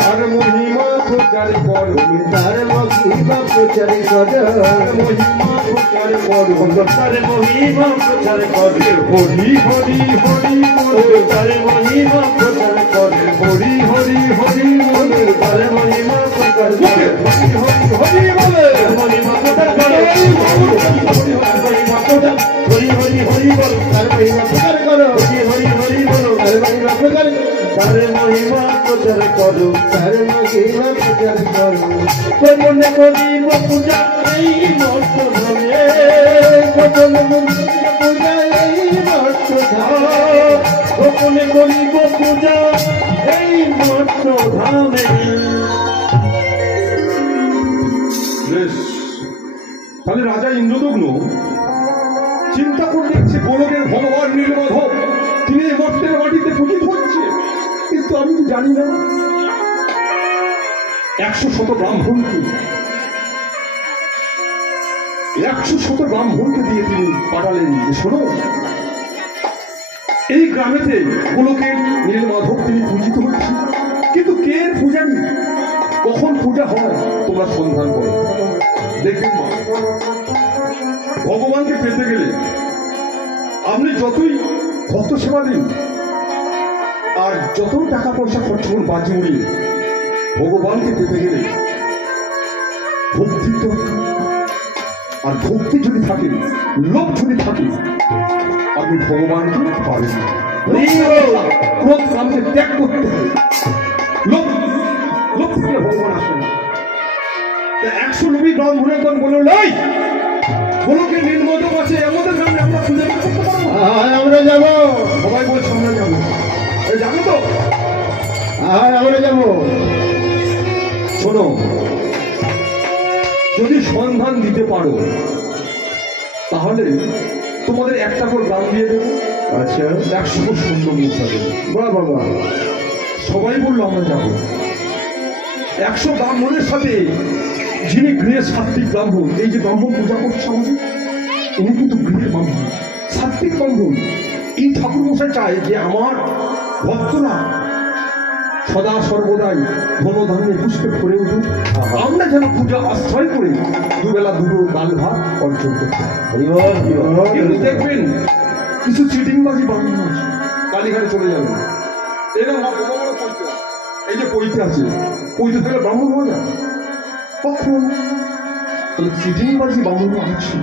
তার মহিমা প্রচার করো তার মহিমা প্রচার করো মহিমা প্রচার করো তার মহিমা প্রচার করে হরি হরি হরি বলো তার মহিমা প্রচার করে হরি হরি হরি বলো তার মহিমা প্রচার করে হরি হরি হরি বলে মহিমা প্রচার করে হরি হরি হরি বলো তার মহিমা প্রচার করো হরি হরি হরি বলো তার মহিমা প্রচার তার মহিমা প্রচার করো তার মহিমা প্রচার করো মনে করিব পূজা এই মস্ত ধামে মনে করিব পূজা এই মস্ত ধামে মনে করিব পূজা এই মস্ত ধামে। তাহলে রাজা ইন্দ্রদগ্ন চিন্তা করে দেখছে গোলকের ভগবান নীলমাধব তিনি এই মর্তের মাটিতে পূজিত হচ্ছে, কিন্তু আমি তো জানি না 100 ব্রাহ্মণকে 100 ব্রাহ্মণকে দিয়ে তিনি পাঠালেন যে শোনো এই গ্রামেতে গোলকের নীলমাধব তিনি পূজিত হচ্ছে, কিন্তু কে পূজারী কখন পূজা হয় তোমরা সন্ধান করো। দেখবেন ভগবানকে পেতে গেলে আপনি যতই ভক্ত সেবা দিন আর যত টাকা পয়সা খরচ করুন বাজি উড়িয়ে, ভগবানকে পেতে গেলে ভক্তি তো, আর ভক্তি যদি থাকে লোভ যদি থাকে আপনি ভগবানকে পাবেন না। ক্রোধ কামকে ত্যাগ করতে হবে, লোভ লোভ থেকে ভগবান আসে না। 100 নবী ব্রাহ্মণের গণ বলল নাই গোলকের নীলমাধব আছে আমাদের গ্রামে আমরা পূজা করতে পারবো, আমরা যাবো। সবাই বলছে আমরা যাবো, যাবো তো আমরা যাবো। শোনো যদি সন্ধান দিতে পারো তাহলে তোমাদের একটা করে গ্রাম দিয়ে দেবো। আচ্ছা 100 সুন্দর মুদ্রা দেবো। বাহ বাবা, সবাই বললো আমরা যাবো। 100 ব্রাহ্মণের সাথে যিনি গৃহের সাত্বিক ব্রাহ্মণ, এই যে ব্রাহ্মণ পূজা করছে আমাদের ইনি কিন্তু গৃহের ব্রাহ্মণ, সাত্বিক ব্রাহ্মণ। এই ঠাকুর মশাই চায় যে আমার ভক্তরা সদা সর্বদাই ধনধান্যে পুষ্পে ভরে উঠুক, আমরা যেন পূজা আশ্রয় করে দুবেলা দুটো ডাল ভাত অর্জন করতে পারি। কিন্তু দেখবেন কিছু চিটিংবাজি ব্রাহ্মণ আছে কালীঘাটে চলে যাবে, এরকম বড় বড় পৈতে, এই যে পৈতে আছে পৈতে থেকে ব্রাহ্মণ হয় না কখন, তাহলে চিটিংবাজি ব্রাহ্মণ আছে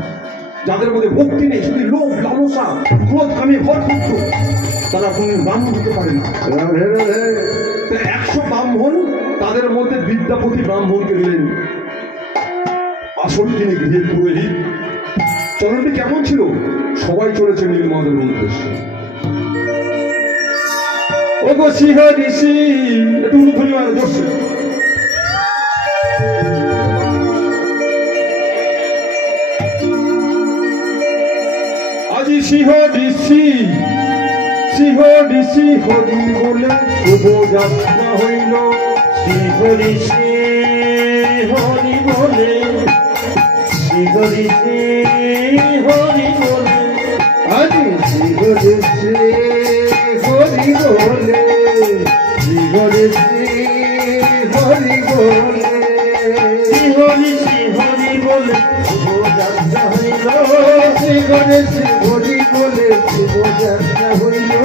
যাদের মধ্যে ভক্তি নেই, শুধু লোভ লালসা ক্রোধ কামে ভরপুর, তারা কোনো ব্রাহ্মণ হতে পারে না। 100 ব্রাহ্মণ তাদের মধ্যে বিদ্যাপতি ব্রাহ্মণকে দিলেন আসল তিনি গৃহের পুরোহিত। চরণটি কেমন ছিল? সবাই চলেছে নীলমাধবের উদ্দেশ্যে। ও গো সিংহ ঋষি একটু ধরি মানে বসে আজি সিংহ ঋষি হরি বলে শুভ যাত্রা হইল। সিংহ ঋষি হরি বলে সিংহ ঋষি হরি বলে আজি সিংহ ঋষি হরি বলে সিংহ ঋষি হরি বলে সিংহ ঋষি হরি বলে শুভ যাত্রা হইল। সিংহ ঋষি হরি বলে শুভ যাত্রা হইল।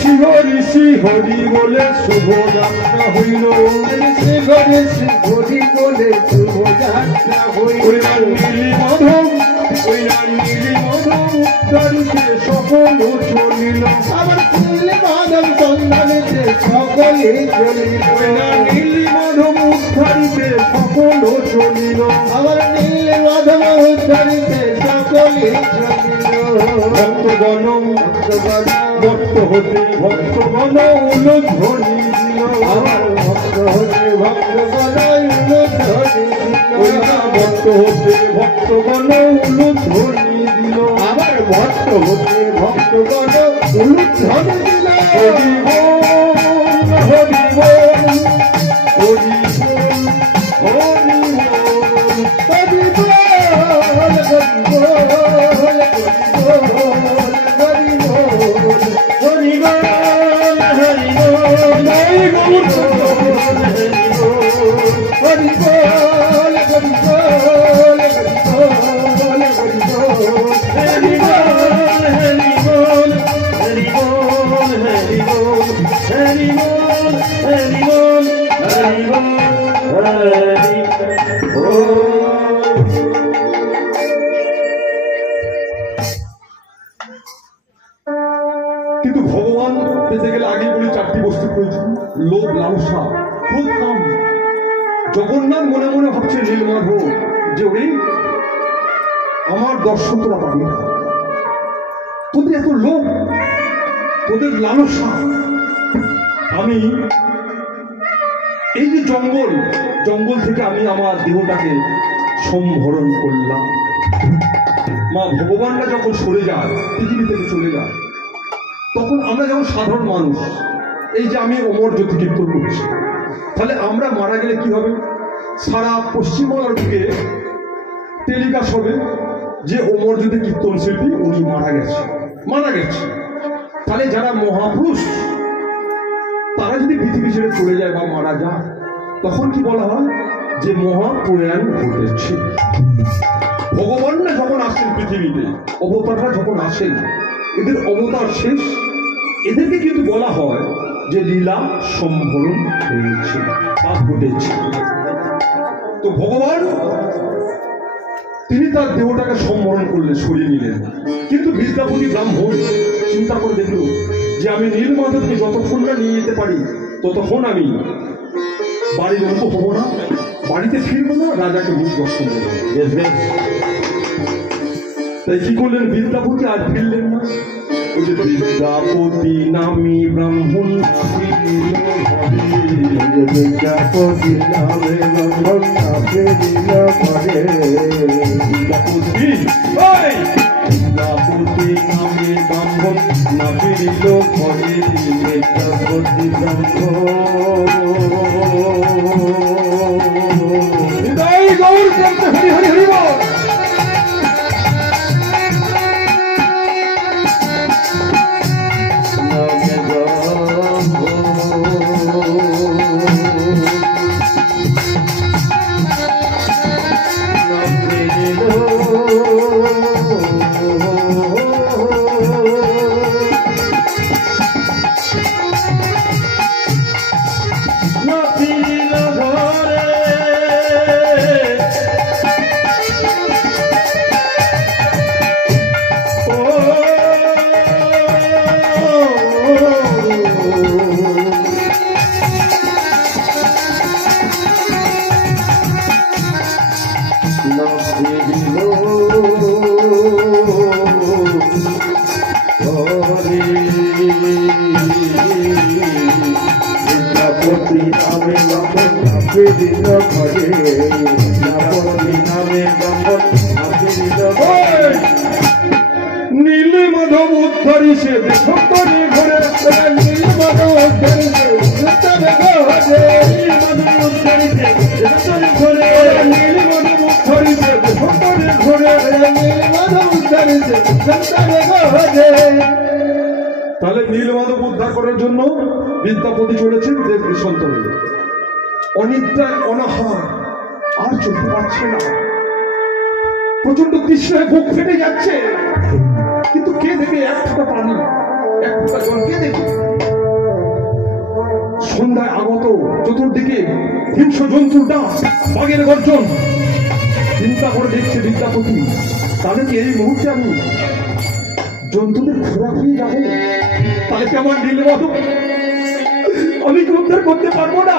সিংহ ঋষি হরি বলে শুভ যাত্রা হইল। সিংহ ঋষি হরি বলে শুভ যাত্রা হইল। নীলিমাধব উদ্ধারিতে সকল চলিল। আবার নীলিমাধব সন্ধানেতে সকলে চলিল। নীলিমাধব উদ্ধারিতে সকল চলিল। আবার নীলিমাধব উদ্ধারিতে সকলে চলিল। ভক্তগণ ভক্ত হতে ভক্তগণ উলুধ্বনি দিল। আবার ভক্ত হতে ভক্তগণ উলুধ্বনি দিল। ভক্ত হতে ভক্তগণ উলুধ্বনি দিল। আবার ভক্ত হতে ভক্তগণ উলুধ্বনি দিল। হরি বল হরি বল হরি বল হরি বল হরি বল হরি বল হরি বল হরি বল কিন্তু ভগবান পেতে গেলে আগে বলি চারটি বস্তু প্রয়োজন: লোভ, লালসা, ক্রোধ, কাম। জগন্নাথ মনে মনে ভাবছে নীলমাধব যে ওরে আমার দর্শন তোরা পাবি না, তোদের এত লোভ, তোদের লালসা। আমি এই যে জঙ্গল থেকে আমি আমার দেহটাকে সম্ভরণ করলাম। মা ভগবানরা যখন সরে যায়, পৃথিবী থেকে চলে যায়, তখন আমরা যেমন সাধারণ মানুষ, এই যে আমি অমর জ্যোতি কীর্তন করছি, তাহলে আমরা মারা গেলে কি হবে? সারা পশ্চিমবাংলার বুকে টেলিকাস্ট হবে যে অমর জ্যোতি কীর্তন শিল্পী উনি মারা গেছে। তাহলে যারা মহাপুরুষ তারা যদি পৃথিবী ছেড়ে চলে যায় বা মারা যায়, তখন কি বলা হয়? যে মহাপ্রয়াণ ঘটেছে। ভগবানরা যখন আসেন পৃথিবীতে, অবতাররা যখন আসেন, এদের অবতার শেষ, এদেরকে কিন্তু বলা হয় যে লীলা সম্ভরণ হয়েছে বা ঘটেছে। তো ভগবান তিনি তার দেহটাকে সম্বরণ করলে সরিয়ে নিলেন। কিন্তু বিদ্যাপতি ব্রাহ্মণ চিন্তা করে দেখল যে আমি নীলমাধবকে যতক্ষণ না নিয়ে যেতে পারি ততক্ষণ আমি বাড়ির অন্ত হবো না, বাড়িতে ফিরবো না, রাজাকে মুখ দর্শন দেবো। তাই কি করলেন বিদ্যাপতি? আর ফিরলেন না। ওই যে বিদ্যাপতি নামী ব্রাহ্মণ, বিদ্যাপতি নামে ব্রাহ্মণ বিদ্যাপতি নামে ব্রাহ্মণ না ফিরিল ঘরে। বিদ্যাপতি নীলমাধব উদ্ধারিছে দেশোত্তরে ঘরে। নীলমাধব উদ্ধারিছে দেশোত্তরে ঘরে। নীলমাধব উদ্ধারিছে দেশোত্তরে ঘরে। নীলমাধব উদ্ধারিছে দেশোত্তরে ঘরে। নীলমাধব উদ্ধারিছে দেশোত্তরে ঘরে। তাহলে নীলমাধব উদ্ধার করার জন্য বিদ্যাপতি চলেছেন দেশ দেশান্তরে। অনিদ্রায় অনাহার, আর চলতে পারছে না, প্রচন্ড তৃষ্ণায় বুক ফেটে যাচ্ছে, কিন্তু কে দেবে এক ফোঁটা পানি, এক ফোঁটা জল কে দেবে? সন্ধ্যায় আগত, চতুর্দিকে হিংস্র জন্তুর ডাক, বাঘের গর্জন। চিন্তা করে দেখছে বিদ্যাপতি, তাহলে কি এই মুহূর্তে আমি জন্তুদের ঘোরাঘুরি যাবো? তাহলে কি আমার নীলমাধব আমি কি উদ্ধার করতে পারবো না?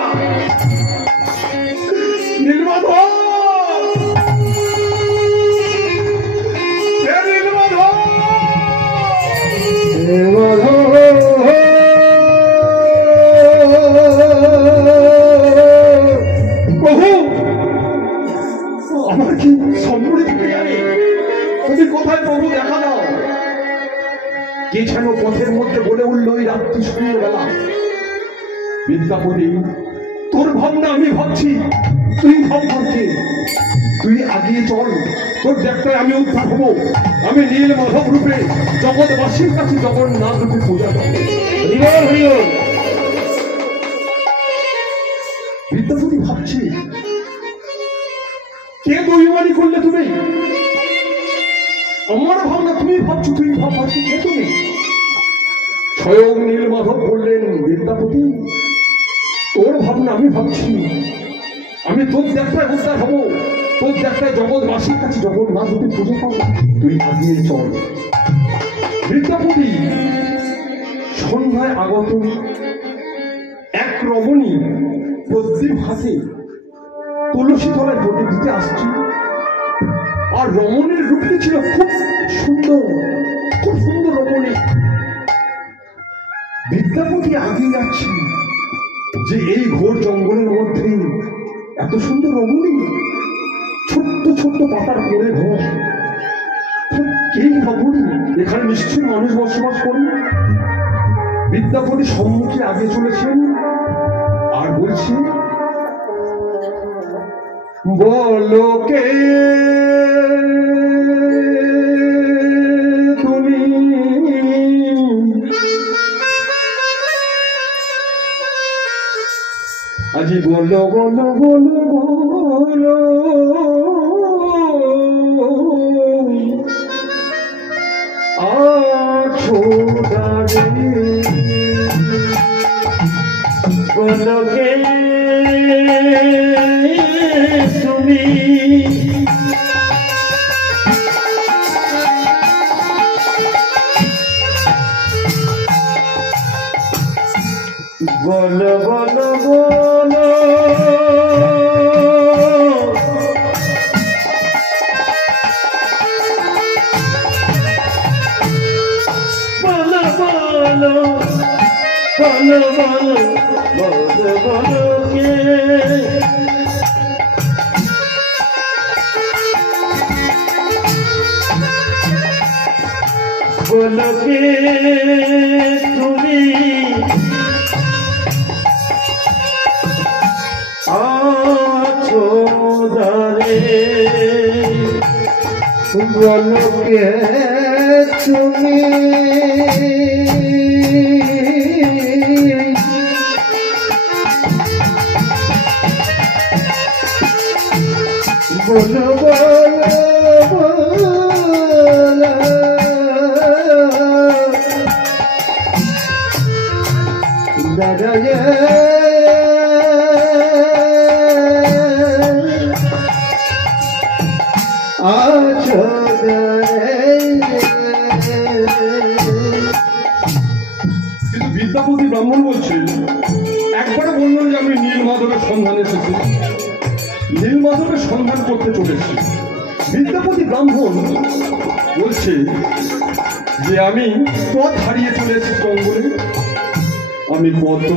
নীলমাধব, প্রভু আমার কি সম্মুখে জানি, তুমি কোথায় প্রভু? দেখা দাও। কে যেন পথের মধ্যে বলে উঠল ওই রাত্রি সন্ধ্যেবেলা, বিদ্যাপতি তোর ভাবনা আমি ভাবছি, তুই ভাব ভাবছে, তুই আগিয়ে চল, তোর দেখতে আমি উদ্ধার হবো। আমি নীলমাধব রূপে জগৎবাসীর কাছে জগন্নাথ রূপে পূজা করবো। বিদ্যাপতি ভাবছি, কে দৈবানি করলে তুমি? আমার ভাবনা তুমি ভাবছো, তুই ভাব ভাবছি, কে তুমি? স্বয়ং নীলমাধব বললেন, বিদ্যাপতি তোর ভাবনা আমি ভাবছি, আমি তোর দেখতে উদ্ধার হবো, তোর দেখতে জগৎবাসীর কাছে জগন্নাথ রূপে পুজো পাবো, তুই আগিয়ে চল। বিদ্যাপতি আগত এক রমণী প্রদীপ হাতে তুলসী তলায় প্রদীপ দিতে আসছে। আর রমণীর রূপটি ছিল খুব সুন্দর, খুব সুন্দর রমণী। বিদ্যাপতি আগে যাচ্ছে যে এই ঘোর জঙ্গলের মধ্যে এত সুন্দর রমণী, ছোট্ট ছোট্ট পাতার পরে ঘর, কেই রমণী, এখানে নিশ্চয়ই মানুষ বসবাস করে। বিদ্যাপতি সম্মুখে আগে চলেছেন আর বলছে, বলো কে তুমি, আজি বলো বলো বলো বলো, আছো দাঁড়িয়ে, বলো কে তুমি, বলো বলো বলো, বলো বলো বলো বলো বলো বলো কে, বলো কে তুমি, আছো দাঁড়ে, বলো কে তুমি, বলো বলো বলো, দাঁড়ায় আছো কিন্তু বিদ্যাপতি ব্রাহ্মণ বলছেন, একবারে বললেন যে আমি নীলমাধবের সন্ধানে এসেছি, নীলমাধবের সন্ধান করতে চলেছি। বিদ্যাপতি ব্রাহ্মণ বলছে যে আমি পথ হারিয়ে চলে এসেছি জঙ্গলে, আমি কত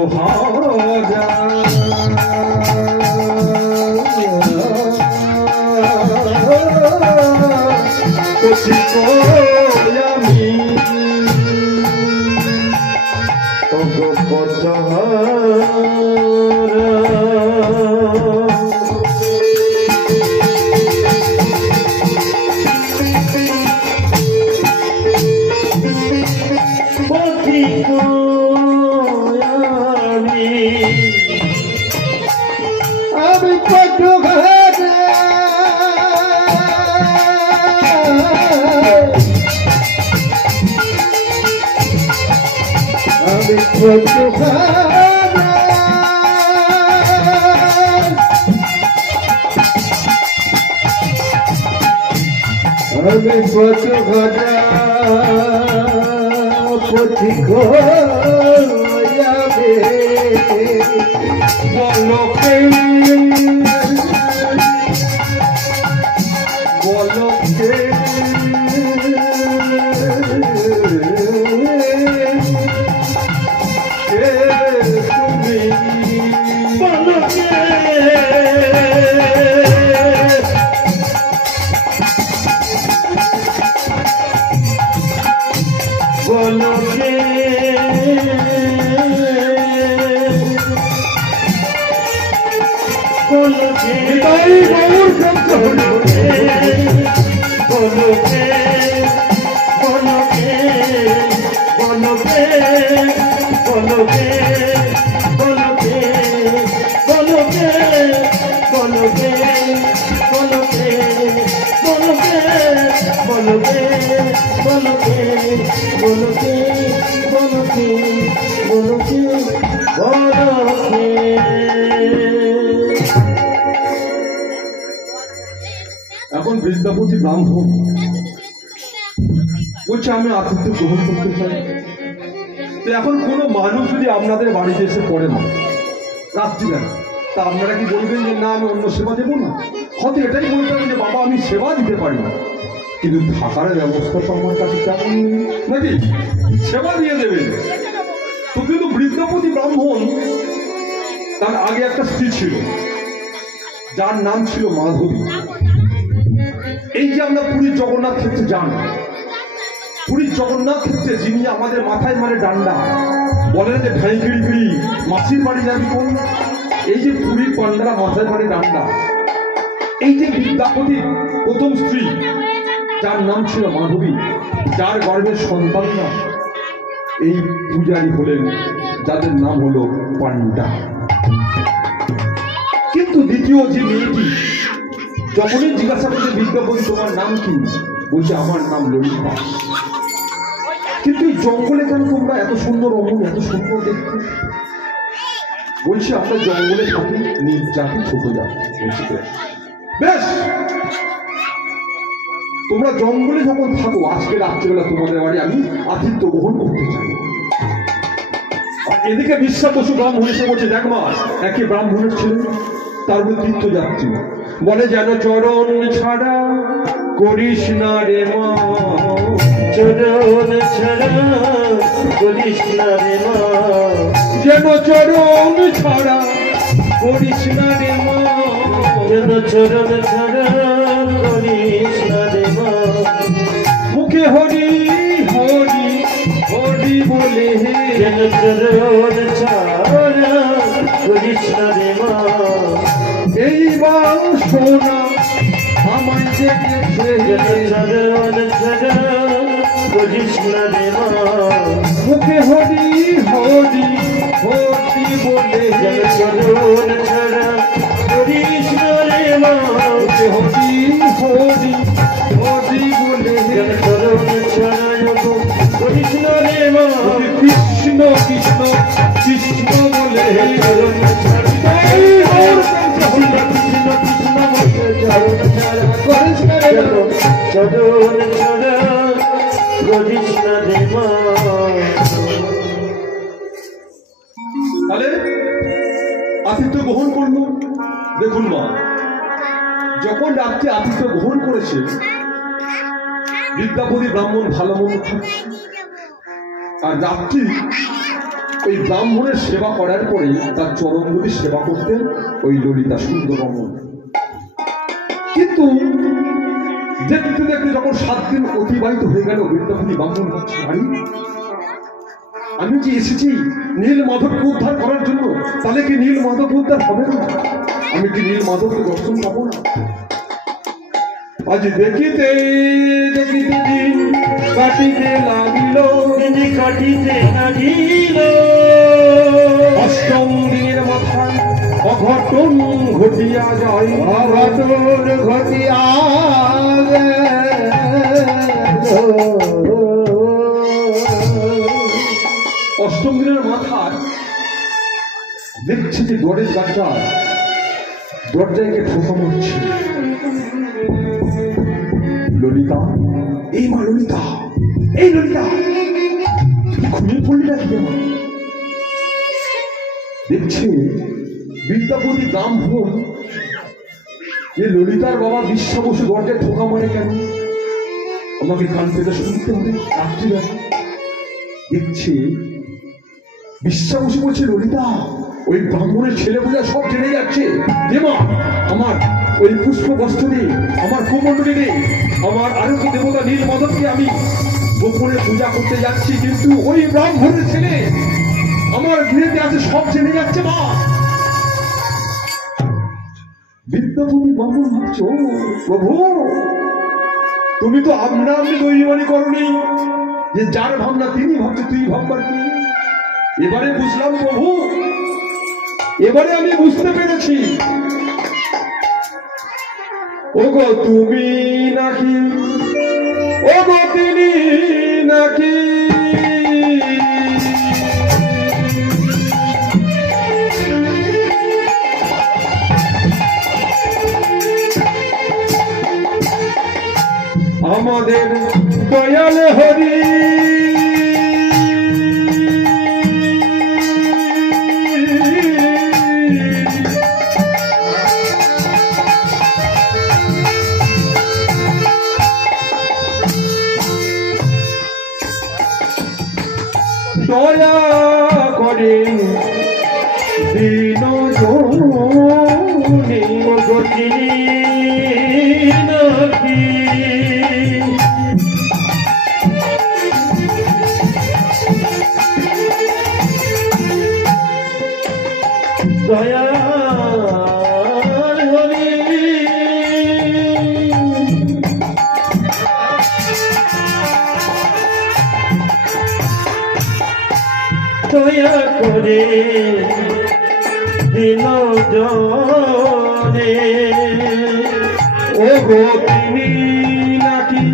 আমি কত আমি কত আমি কত আমি কত ঘটা পথিক যাবে, বলো কে বলো কে তুমি, বলো কে বলো কে বলো কে বলো কে বলো কে বলো কে বলো কে বলো কে বলো কে বলো কে বলো কে বলো কে বলো কে বলো কে বলো কে বলো কে বলো কে বলো কে বলো কে। এখন বিদ্যাপতি ব্রাহ্মণ বলছে আমি আতিথ্য গ্রহণ করতে চাই। তো এখন কোনো মানুষ যদি আপনাদের বাড়িতে এসে পড়ে না রাত্রিবেলা, তা আপনারা কি বলবেন যে না আমি অন্য সেবা দেবো না? হয়তো এটাই বলতে হবে যে বাবা আমি সেবা দিতে পারি না, কিন্তু থাকার ব্যবস্থা তো আমার কাছে তেমন নেই, নাকি সেবা দিয়ে দেবে। তো কিন্তু বৃদ্ধাপতি ব্রাহ্মণ, তার আগে একটা স্ত্রী ছিল যার নাম ছিল মাধবী। এই যে আমরা পুরীর জগন্নাথ ক্ষেত্রে যান, পুরীর জগন্নাথ ক্ষেত্রে যিনি আমাদের মাথায় মানে ডান্ডা বলেন যে ঢাই গিড়ি গিড়ি মাসির বাড়ি যাবি কোন, এই যে পুরীর পান্ডারা মাথায় বাড়ি ডান্ডা, এই যে বিদ্যাপতির প্রথম স্ত্রী যার নাম ছিল মাধবী, যার গর্ভের সন্তানরা এই পূজারী হলেন, যাদের নাম হলো পান্ডা। কিন্তু দ্বিতীয় যে মেয়েটি যখনই জিজ্ঞাসা করছে বিদ্যাপতি তোমার নাম কি, বলছে আমার নাম ললিতা। কিন্তু এই জঙ্গলে কেন তোমরা এত সুন্দর অমন এত সুন্দর দেখতে? বলছে আমরা জঙ্গলে থাকি, নিজ জাতি ছোট জাতি। বেশ, তোমরা জঙ্গলে যখন থাকো, আজকে রাত্রিবেলা তোমাদের বাড়ি আমি আতিথ্য গ্রহণ করতে চাই। এদিকে বিশ্বাস বসু ব্রাহ্মণ এসে বলছে দেখ মা, একই ব্রাহ্মণের ছেলে, তার উপর তীর্থযাত্রী, বলে যেন চরণ ছাড়া করিস না রে মা, চরণ ছাড়া করিস না রে মা, যেন চরণ ছাড়া করিস না রে মা, যেন চরণ ছাড়া করিস না রে মা, মুখে হরি হরি হরি বলে যেন চরণ ছাড়া করিস না রে মা, এইবার শোনা আমায় দেখেছে, যেন চরণ ছাড়া করিস না রে মা, মুখে হরি হরি হরি বলে যেন চরণ ছাড়া করিস না রে মা, মুখে হরি হরি হরি বলে যেন চরণ ছাড়া করিস না রে মা, কৃষ্ণ কৃষ্ণ কৃষ্ণ বলে চরণ ছাড়া চরণ ছাড়া করিস না রে মা। তাহলে আতিথ্য গ্রহণ করলো। দেখুন মা, যখন রাত্রে আতিথ্য গ্রহণ করেছে, বিদ্যাপতি ব্রাহ্মণ ভালো মন্দ খাচ্ছে, আর রাত্রি ওই ব্রাহ্মণের সেবা করার পরে তার চরণগুলি সেবা করতেন ওই ললিতা সুন্দর রমণ। কিন্তু দেখতে দেখতে যখন 7 দিন অতিবাহিত হয়ে গেল, বিদ্যাপতি ব্রাহ্মণ ভাবছে আমি যে এসেছি নীল মাধবকে উদ্ধার করার জন্য, তাহলে কি নীল মাধব উদ্ধার হবে না? আমি কি নীল মাধবকে দর্শন পাবো না? আজ দেখিতে দেখিতে দিন কাটিতে লাগিল, কাটিতে লাগিল, অষ্টম দিনের মাথায় অঘটন ঘটিয়া যায়, অঘটন ঘটিয়া অষ্টম দিনের মাথায় দেখছে যে গড়ের গাছার দরজায় ঠোকা মরছে। ললিতা, এই মা ললিতা, এই ললিতা, ঘুমিয়ে পড়লি না কেন? দেখছে বিদ্যাপতি ব্রাহ্মণ যে ললিতার বাবা বিশ্বা বসু দরজায় ঠোকা মারে কেন, আমাকে কান পেতে শুনতে হবে রাত্রিবেলা। দেখছে বিশ্বা বসু বলছে ললিতা, ওই ব্রাহ্মণের ছেলে বোঝা সব জেনে যাচ্ছে যে মা আমার ওই পুষ্প বস্ত্র দিয়ে, আমার কুমণ্ডলী দিয়ে, আমার আরোগ্য দেবতা নীল মাধবকে আমি গোপনে পূজা করতে যাচ্ছি, কিন্তু ওই ব্রাহ্মণের ছেলে আমার গৃহেতে আছে, সব জেনে যাচ্ছে মা। বিদ্যাপতি ব্রাহ্মণ ভাবছে ও প্রভু, তুমি তো আমরা আমি দৈবানি করনি, যে যার ভাবনা তিনি ভাবছে তুই ভাববার কি? এবারে বুঝলাম প্রভু, এবারে আমি বুঝতে পেরেছি, ওগো তুমি নাকি, ওগো তিনি নাকি, আমাদের দয়াল হরি। দয়া করে দিন জনে গতিনি নাকি দয়া দয়া করে দিন জনে ও গো তুমি নাকি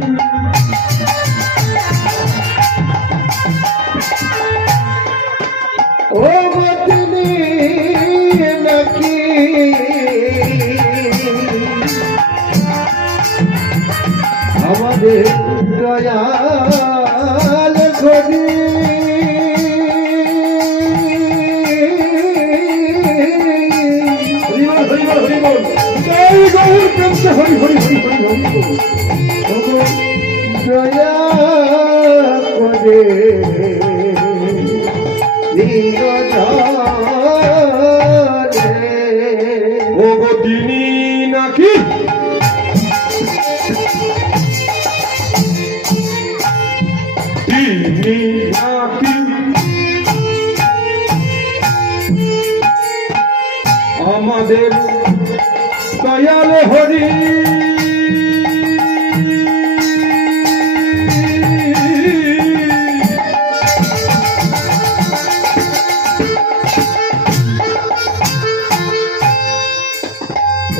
ও গো তুমি নাকি আমাদের দয়াল ঘরে হরি হরি হরি হরি দয়া করে ও গো তিনি নাকি তিনি নাকি আমাদের দয়াল হরি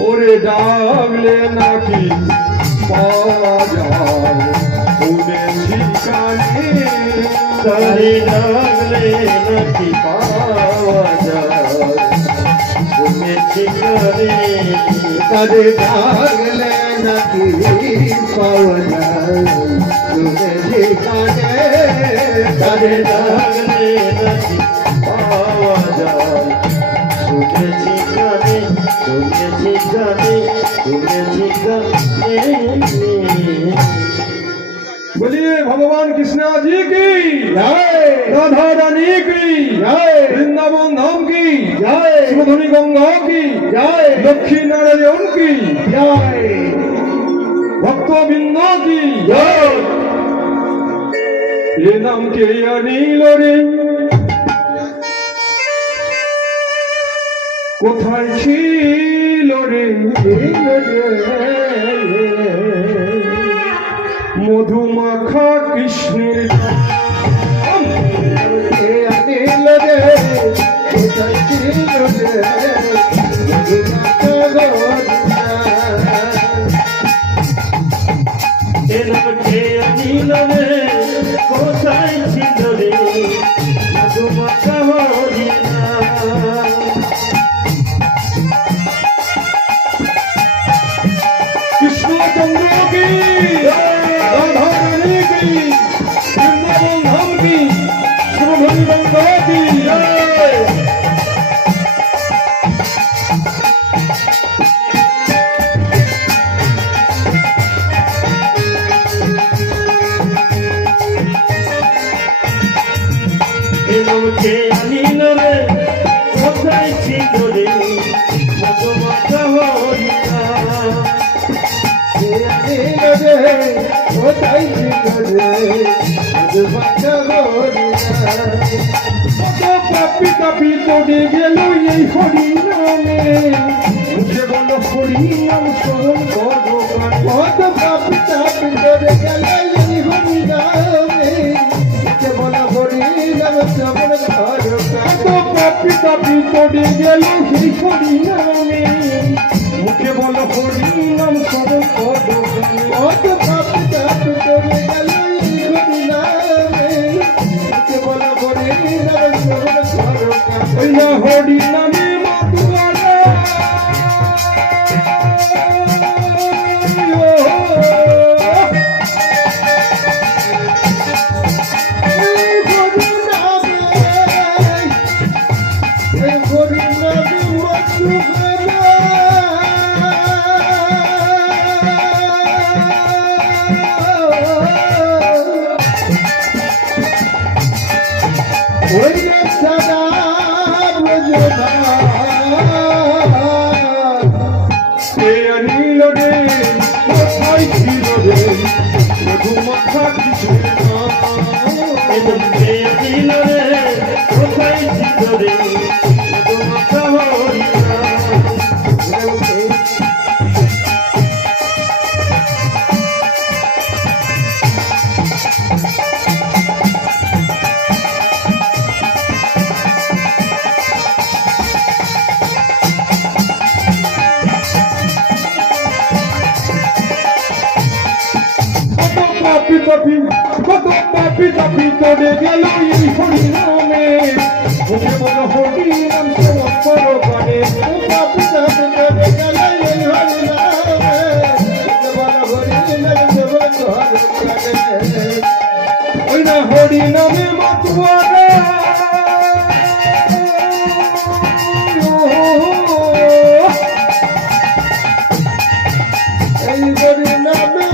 ওরে ডাকলে নাকি পাওয়া যায় শুনেছি কানে তারে ডাকলে নাকি পাওয়া যায় শুনেছি কানে তারে ডাকলে নাকি পাওয়া যায় শুনেছি কানে তারে ডাকলে নাকি পাওয়া যায় শুনেছি কানে শুনেছি কানে শুনেছি কানে बोलिए भगवान कृष्णा जी की जय राधा रानी की जय वृंदावन धाम की जय शिवधुनी गंगा की जय लक्ष्मी नारायण की जय भक्तबिंद की जय ये नाम के अनिल रे কোথায় ছিল রে মধুমাখা কৃষ্ণের अनिल रे अनिल रे কোথায় ছিল রে মধুমাখা হরিণা कृष्णचंद्र की राधा रानी की वृंदावन धाम की शिवधुनी गंगा की जय अनिल रे কোথায় ছিল রে মধুমাখা হরিণা अनिल रे কোথায় ছিল রে মধুমাখা হরিণা পাপি কাপি তোড়ে গেল এই হরি নামে মুখে বলো হরি নাম স্মরণ করবো কত পাপি তাপি করে গেল এই হরি নামে কে বলা হরি নাম শ্রবণ করো কত পাপি কাপি তোড়ে গেল এই হরি নামে মুখে বলো হরি নাম স্মরণ করবো কত পাপি তাপি করে গেল এই হরি নামে কে বলা হরি নাম শ্রবণ করো ওই না হরি নামে মাতুয়ারা আনিল রে কোথায় ছিল রে মধুমাখা কিছু আনিল রে কোথায় ছিল রে মধুমাখা হরিণা। কত পাপি তাপি তোরে গেল এই হরিনামে ওকে বলো হরিনাম সেবন করো পারে পাপি তাপি তোরে গেল এই হরিনামে ওকে বলো হরিনাম সেবন করো পারে। ওই না হরিনামে মাতুয়ারা এই হরিনামে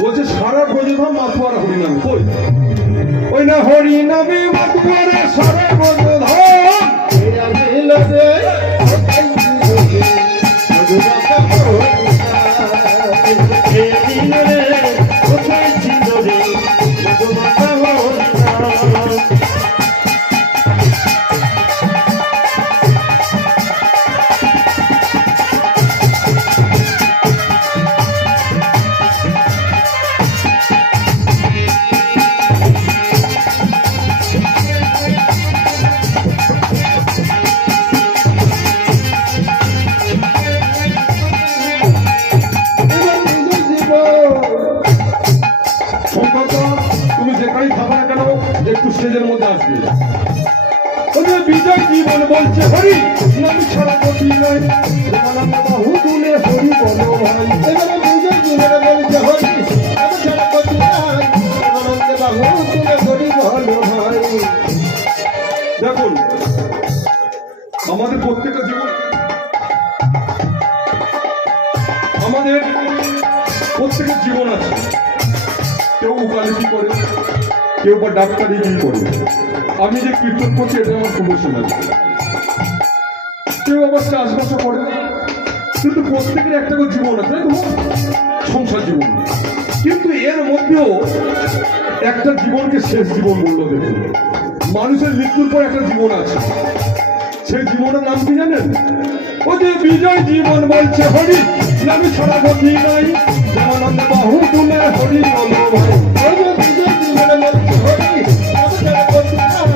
বলছে সারা ব্রজধাম মাতুয়ারা হরিনামে কই ওই না হরিনামে মাতুয়ারা সারা ব্রজধাম আনিল রে কোথায় ছিল রে মধুমাখা হরিণা। আনিল রে কোথায় ছিল রে মধুমাখা হরিণা। তুমি যেখানেই থাকো না কেন একটু স্টেজের মধ্যে আসবে। ওদের বিজয় জীবন বলছে হরি আমি ছাড়া গতি নাই বাহু তুলে হরি বলো ভাই। এবারে বিজয় জীবনে বলছে হরি আমি ছাড়া গতি নাই আনন্দে বাহু তুলে হরি বলো ভাই। দেখুন আমাদের প্রত্যেকটা জীবন আমাদের প্রত্যেকের জীবন আছে। কেউ উকালতি করে, কেউ বা ডাক্তারি করে। আমি যে কীর্তন করছি এটা আমার প্রমোশন আছে। কেউ আবার চাষবাসও করে, কিন্তু প্রত্যেকের একটা করে জীবন আছে, সংসার জীবন। কিন্তু এর মধ্যেও একটা জীবনকে শেষ জীবন বলল। দেখুন মানুষের মৃত্যুর পর একটা জীবন আছে, সেই জীবনের নাম কি জানেন? ও যে বিজয় জীবন বলছে হরি আমি ছাড়া গতি নাই আনন্দ বাহু তুলে হরি বলো ভাই। বিজয় জীবনে বলছে হরি আমি ছাড়া গতি নাই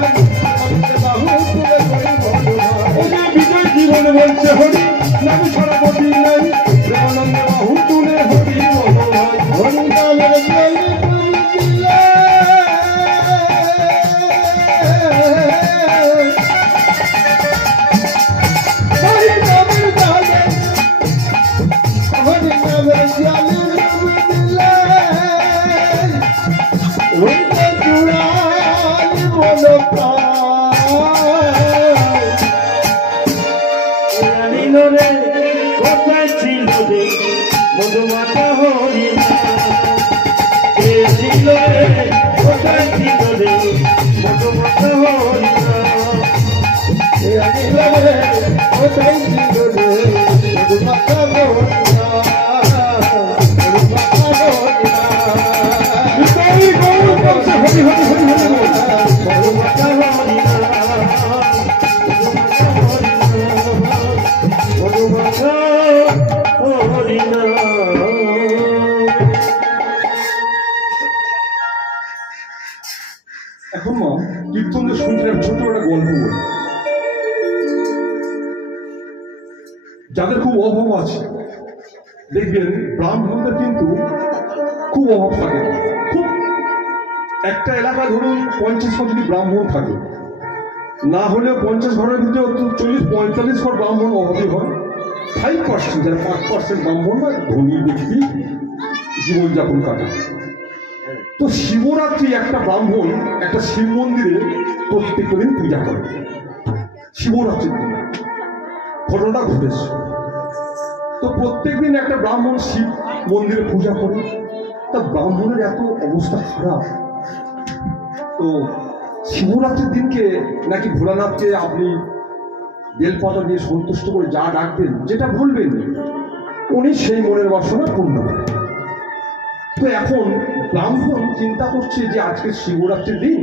আনন্দে বাহু তুলে হরি বলো ভাই। ও যে বিজয় জীবন বলছে হরি আমি ছাড়া গতি নাই আনন্দ বাহু তুলে হরি বলো ভাই। হরি নামের জয় দিলে হরি নামের জয় হরি নামের জয় দিলে ওই তো জুড়ালি বলো আনিল রে কোথায় ছিল রে মধুমাখা হরিণা। ছিল রে কোথায় ছিল রে মধুমাখা হরিণা। আনিল রে কোথায় ছিল রে মধুমাখা হরিণা। মধুমাখা হরিণা। হরি হরি হরি হরি বল। মধুমাখা হরিণা। মধুমাখা হরিণা। এখন মা কীর্তন যে শুনছিলাম ছোট একটা গল্প বলি। যাদের খুব অভাব আছে দেখবেন ব্রাহ্মণদের কিন্তু খুব অভাব থাকে। খুব একটা এলাকায় ধরুন 50 ঘর যদি ব্রাহ্মণ থাকে, না হলেও 50 ঘরের ভিতরে 40-45 ঘর ব্রাহ্মণ অভাবী হয়। 5% যারা 5% ব্রাহ্মণ না ধনী ব্যক্তি জীবনযাপন কাটায়। তো শিবরাত্রি একটা ব্রাহ্মণ একটা শিব মন্দিরে প্রত্যেক দিন পূজা করে। শিবরাত্রির দিন ঘটনাটা ঘটেছে। তো প্রত্যেকদিন একটা ব্রাহ্মণ শিব মন্দিরে পূজা করে। তা ব্রাহ্মণের এত অবস্থা খারাপ, তো শিবরাত্রির দিনকে নাকি ভোলানাথকে আপনি বেলপাতা দিয়ে সন্তুষ্ট করে যা ডাকবেন, যেটা বলবেন, উনি সেই মনের বাসনা পূর্ণ করেন। তো এখন ব্রাহ্মণ চিন্তা করছে যে আজকে শিবরাত্রির দিন,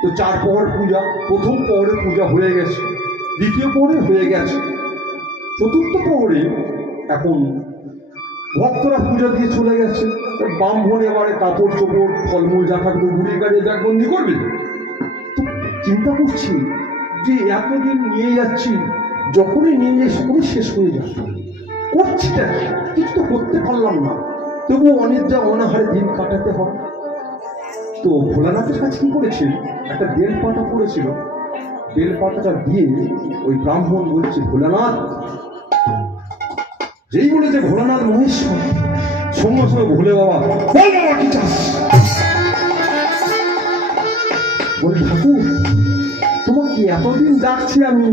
তো 4 প্রহর পূজা, প্রথম প্রহরে পূজা হয়ে গেছে, দ্বিতীয় প্রহরে হয়ে গেছে, চতুর্থ প্রহরে এখন ভক্তরা পূজা দিয়ে চলে গেছে। ব্রাহ্মণ এবারে কাপড় চোপড় ফলমূল যা থাকবে গুড়ি গাড়িয়ে ব্যাগবন্দি করবে। তো চিন্তা করছি যে এতদিন নিয়ে যাচ্ছি, যখনই নিয়ে যাই সকলই শেষ হয়ে যাবে, করছিটা কিছু তো করতে পারলাম না, তবুও অনিদ্রা অনাহারে দিন কাটাতে হবে। তো ভোলানাথের কাছে কি করেছে, একটা বেলপাতা পড়েছিল, বেলপাতাটা দিয়ে ওই ব্রাহ্মণ বলছে, ভোলানাথ, যেই বলেছে ভোলানাথ মহেশ্বর, সঙ্গে সঙ্গে ভোলে বাবা, বল বাবা কি চাস? বলে, ঠাকুর তোমাকে এতদিন ডাকছি আমি,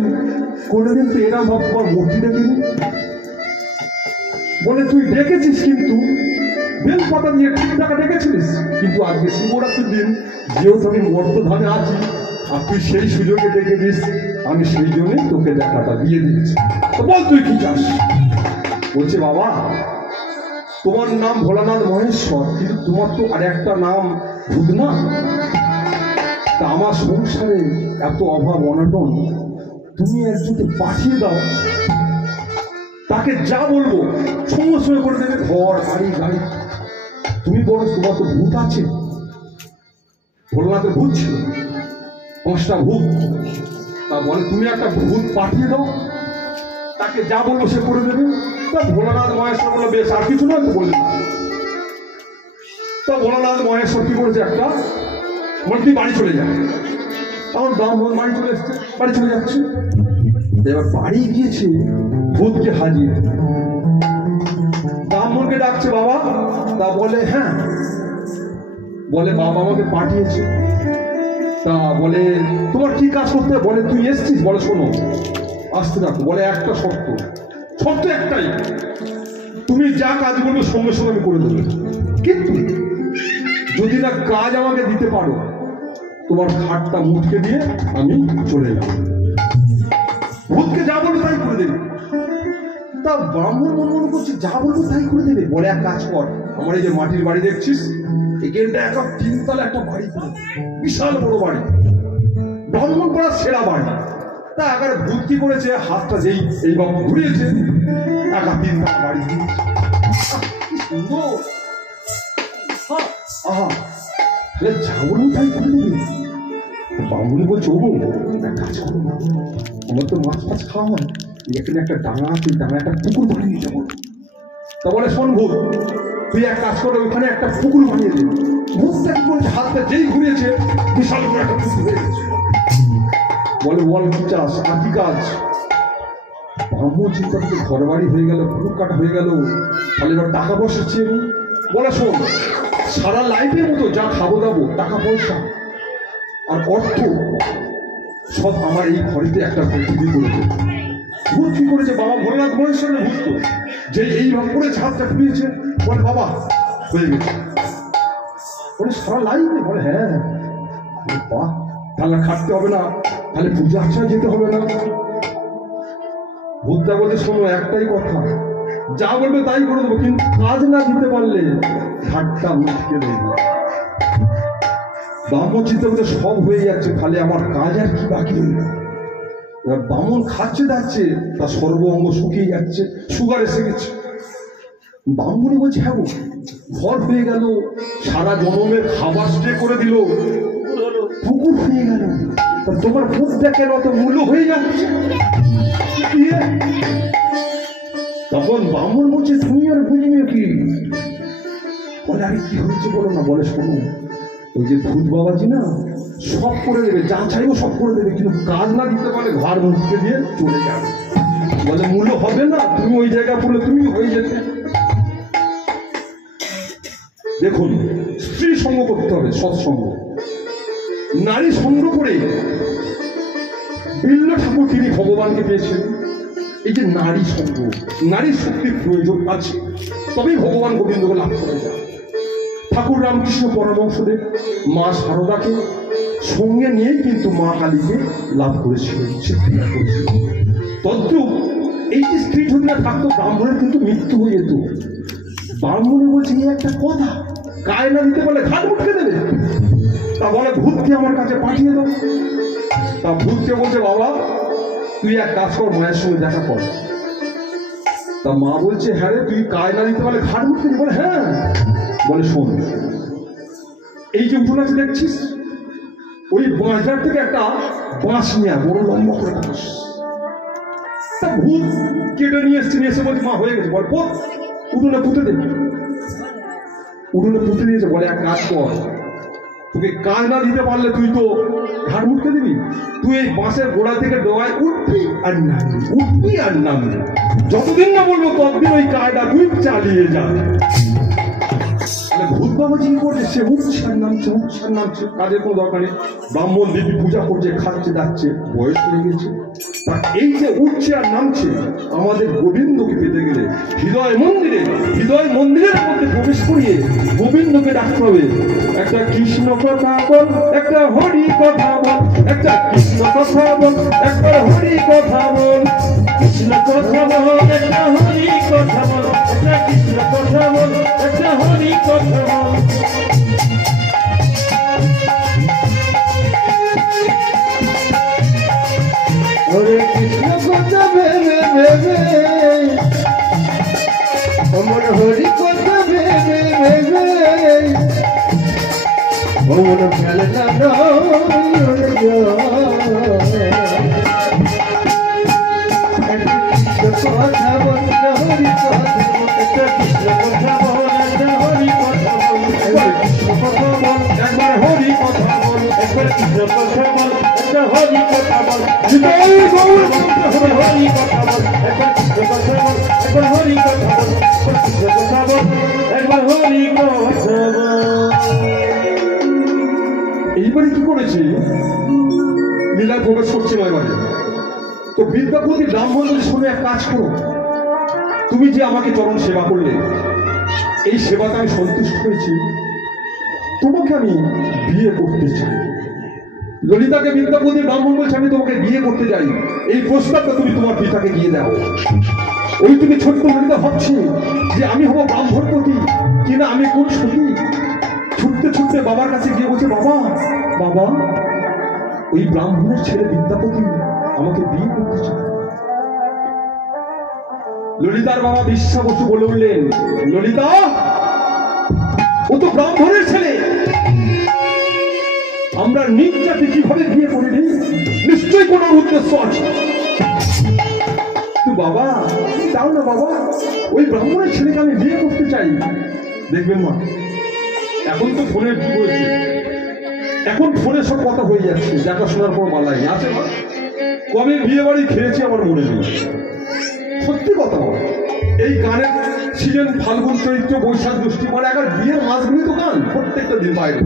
কোনোদিন তো এরম ভাব তোমার মূর্তি দেখিনি। বলে, তুই ডেকেছিস কিন্তু বেলপাতা দিয়ে ঠিকঠাক ডেকেছিলিস, কিন্তু আজকে শিবরাত্রির দিন যেহেতু আমি মর্তধামে আছি আর তুই সেই সুযোগে ডেকেছিস, আমি সেই জন্যই তোকে দেখাটা দিয়ে দিচ্ছি। তো বল তুই কি চাস? বলছে, বাবা তোমার নাম ভোলানাথ মহেশ্বর, কিন্তু তোমার তো আর একটা নাম ভূতনাথ। তা আমার সংসারে এত অভাব অনটন, তুমি একজনকে পাঠিয়ে দাও, তাকে যা বলবো সঙ্গে সঙ্গে করে দেবে, ঘর বাড়ি গাড়ি। তুমি বলো তোমার তো ভূত আছে। ভোলানাথের ভূত ছিল, 5টা ভূত। তা বলে, তুমি একটা ভূত পাঠিয়ে দাও, তাকে যা বলবো সে করে দেবে। তা ভোলানাথ মহেশ্বর বললো, বেশ, আর কিছু নয় তো বললেন। তা ভোলানাথ মহেশ্বর কি করেছে, একটা বলে, তুই বাড়ি চলে যা। তখন ব্রাহ্মণ বাড়ি চলে এসছে, বাড়ি চলে যাচ্ছে। এবার বাড়ি গিয়েছে, ভূতকে হাজির। ব্রাহ্মণকে ডাকছে, বাবা। তা বলে, হ্যাঁ। বলে, বাবা আমাকে পাঠিয়েছে। তা বলে, তোমার কি কাজ করতে? বলে, তুই এসছিস? বলে, শোনো, আসতে থাকো। বলে, একটা শর্ত, শর্ত একটাই, তুমি যা কাজ করবে সঙ্গে সঙ্গে আমি করে দেবো, কিন্তু যদি না কাজ আমাকে দিতে পারো, তোমার খাটটা মুটকে দিয়ে আমি চলে যাব। ভূতকে যা বলবে তাই করে দেবে। তা ব্রাহ্মণ মনে করছে, যা বলবো তাই করে দেবে। বলে, এক কাজ কর, আমার এই যে মাটির বাড়ি দেখছিস, এখানটা একটা 3 তলা একটা বাড়ি, বিশাল বড় বাড়ি, ব্রাহ্মণ পাড়ার সেরা বাড়ি। তা একেবারে ভূত কি করেছে, হাতটা যেই এইভাবে ঘুরিয়েছে, একা 3 তলা বাড়ি। কি সুন্দর! আহা, যা বলবো তাই করে দেবে। ব্রাহ্মণী বলছে, ও এক কাজ করো না, আমার তো মাছ ফাছ খাওয়া হয়, এখানে একটা ডাঙা আছে, ডাঙা একটা পুকুর বানিয়ে নিতে বলো। তা বলে, শোন ভূত, তুই এক কাজ করে ওখানে একটা পুকুর বানিয়ে দে। ভূতটা কি করেছে, হাতটা যেই ঘুরিয়েছে, বিশাল করে একটা পুকুর হয়ে গেছে। বলে, বল কি চাস, আর কি কাজ? ব্রাহ্মণ চিন্তা করতে ঘর বাড়ি হয়ে গেল, পুকুর কাটা হয়ে গেল, তাহলে এবার টাকা পয়সা চেয়ে। বলে, শোন, সারা লাইফের মতো যা খাবো দাবো, টাকা পয়সা আর অর্থ সব আমার এই ঘরেতে একটা প্রতিদিন করেছে। ভূত কি করেছে, বাবা ভোলানাথ মহেশ্বরের ভূত, যে এইভাবে করে ছাদটা খুঁড়িয়েছে। বলে, বাবা হয়ে গেছে। বলে, সারা লাইফে? বলে, হ্যাঁ। বাহ, তাহলে খাটতে হবে না, তাহলে পূজা আর্চায় যেতে হবে না। ভূতটা বলতে, শোনো, একটাই কথা, যা বলবে তাই করে দেবো, কিন্তু কাজ না দিতে পারলে ঘাটটা মুটকে দেবো। ব্রাহ্মণ চিন্তা করতে সব হয়ে যাচ্ছে, তাহলে আমার কাজ আর কি বাকি রইল। এবার ব্রাহ্মণ খাচ্ছে যাচ্ছে, তার সর্ব অঙ্গ শুকিয়ে যাচ্ছে, সুগার এসে গেছে। ব্রাহ্মণী বলছে, হ্যাঁ গো, ঘর হয়ে গেল, সারা জন্মের খাবার স্টে করে দিল, পুকুর হয়ে গেল, তোমার ভূতটা কেন অত মূল্য হয়ে যাচ্ছে? তখন ব্রাহ্মণ বলছে, তুমি আর বুঝবে কি? বলে, আরে কি হয়েছে বলো না। বলে, শোনো, ওই যে ভূত বাবাজি না, সব করে দেবে, যা চাইবো সব করে দেবে, কিন্তু কাজ না দিতে পারলে ঘর মুখকে দিয়ে চলে যাবে। বলে, মূল্য হবে না, তুমি ওই জায়গা পড়লে তুমি হয়ে যেতে। দেখুন, স্ত্রী সঙ্গ করতে হবে, সৎসঙ্গ। নারী সঙ্গ করে বিল্ল ঠাকুর তিনি ভগবানকে পেয়েছেন। এই যে নারী সঙ্গ, নারীর শক্তির প্রয়োজন আছে, তবেই ভগবান গোবিন্দকে লাভ করা যায়। ঠাকুর রামকৃষ্ণ পরমহংসদেব মা শারদাকে সঙ্গে নিয়েই কিন্তু মা কালীকে লাভ করেছিলেন, সিদ্ধি লাভ করেছিলেন। তদ্রূপ এই যে স্ত্রী যদি না থাকতো, ব্রাহ্মণের কিন্তু মৃত্যু হয়ে যেত। ব্রাহ্মণে বলছে এই একটা কথা, গায়ে না দিতে বলে ঘাট উঠকে দেবে। তা বলে ভূতকে আমার কাছে পাঠিয়ে দাও। তা ভূতকে বলছে বাবা তুই এক কাজ কর, মায়ের সঙ্গে দেখা কর। তা মা বলছে হ্যাঁ রে, তুই গায়ে না দিতে বলে ঘাট উঠতে বলে হ্যাঁ। বলে শোন, এই যে উঠোন আছে দেখছিস, ওই বাঁশঝাড় থেকে একটা বাঁশ নিয়ে বড় লম্বা করে বাঁশ। তা ভূত কেটে নিয়ে এসছে, নিয়ে এসে বলছে মা হয়ে গেছে। বল পথ উঠোনে পুঁতে দে। উঠোনে পুঁতে দিয়েছে। বলে এক কাজ কর, তোকে কাজ না দিতে পারলে তুই তো ঘাড় মুটকে দিবি। তুই এই বাঁশের গোড়া থেকে ডোয়ায় উঠবি আর নামবি, উঠবি আর নামবি। যতদিন না বলবো ততদিন ওই কাজটা তুই চালিয়ে যা। ভূত বাবা কি করছে, সে উঠছে আর নামছে, উঠছে আর নামছে, কাজের কোনো দরকার নেই। ব্রাহ্মণ দেবী পূজা করছে, খাচ্ছে, যাচ্ছে, বয়স হয়ে গেছে। তা এই যে উঠছে আর নামছে, আমাদের গোবিন্দকে পেতে গেলে হৃদয় মন্দিরের মধ্যে প্রবেশ করিয়ে গোবিন্দকে ডাকতে হবে। একটা কৃষ্ণ কথা বল, একটা হরি কথা বল, একটা কৃষ্ণ কথা বল, একটা হরি কথা বল। কৃষ্ণ কথা বল, একটা হরি কথা বল, একটা কৃষ্ণ কথা বল, একটা হরি কথা বল। হরে কৃষ্ণ কথা ভেবে ভেবে, অমর হরি কথা ভেবে ভেবে, অমর ফেলে না কথা বল, হরি কথা বল, একটা কৃষ্ণ কথা বল, একটা হরি কথা বল, একবার কৃষ্ণ কথা বল, একবার হরি কথা বল, একবার কৃষ্ণ কথা বল, একটা হরি কথা বল, হরি কথা বল, একবার কৃষ্ণ কথা বল, একবার হরি কথা বল, একবার কৃষ্ণ কথা বল, একবার হরি কথা বল। এইবারে কি করেছে, লীলায় প্রবেশ করছিল এবারে। তো বিদ্যাপতি ব্রাহ্মণ শুনে এক কাজ করো, তুমি যে আমাকে চরণ সেবা করলে, এই সেবাতে আমি সন্তুষ্ট হয়েছি, তোমাকে আমি বিয়ে করতে চাই। ললিতাকে বিদ্যাপতি ব্রাহ্মণ বলছে আমি তোমাকে বিয়ে করতে চাই, এই প্রস্তাবটা তুমি তোমার পিতাকে গিয়ে দাও। ওই তুমি ছোট্ট ললিতা ভাবছি যে আমি হবো ব্রাহ্মণপতি কিনা আমি কোন সতী। ছুটতে ছুটতে বাবার কাছে গিয়ে বলছে বাবা বাবা, ওই ব্রাহ্মণের ছেলে বিদ্যাপতি আমাকে বিয়ে করতে চায়। ললিতার বাবা বিশ্বা বসু বলে উঠলেন, ললিতা ও তো ব্রাহ্মণের ছেলে, আমরা নিজ জাতি কিভাবে বিয়ে করে নিই, নিশ্চয়ই কোনো উদ্দেশ্য আছে। তুই বাবা যাও না বাবা, ওই ব্রাহ্মণের ছেলেকে আমি বিয়ে করতে চাই। দেখবেন মা, এখন তো ফোনের যুগ হয়েছে, এখন ফোনে সব কথা হয়ে যাচ্ছে, দেখাশোনার কোনো বালাই আছে মা। কবে বিয়ে বাড়ি খেয়েছি আমার মনে নেই, সত্যি কথা বল। এই গানের সিজন ফাল্গুন চৈত্র বৈশাখ জ্যৈষ্ঠ, মানে এখন বিয়ের মাসগুলি তো গান প্রত্যেকটা দিন বাইরে।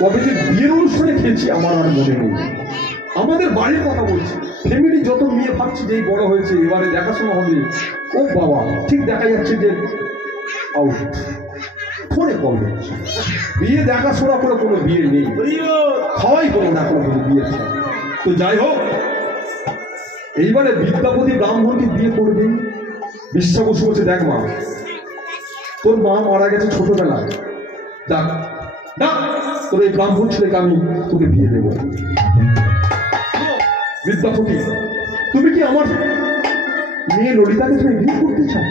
কবে যে বিয়ের অনুষ্ঠানে খেয়েছি আমার আর মনে নেই। আমাদের বাড়ির কথা বলছি, ফ্যামিলি যত মেয়ে ভাবছি যে বড় হয়েছে, এবারে দেখাশোনা হবে, ও বাবা ঠিক দেখা যাচ্ছে যে আউট, ফোনে কল হচ্ছে। বিয়ে দেখাশোনা করে কোনো বিয়ে নেই, খাওয়াই কোনো না কোনো বিয়ে। তো যাই হোক, এইবারে বিদ্যাপতি ব্রাহ্মণকে বিয়ে করবে। বিশ্বা বসু বলছে দেখ মা, তোর মা মারা গেছে ছোটবেলায়, দেখ দেখ তোর এই ব্রাহ্মণ ছেলেকে আমি তোকে বিয়ে দেব। বিদ্যাপতি তুমি কি আমার মেয়ে ললিতাকে তুমি বিয়ে করতে চাও?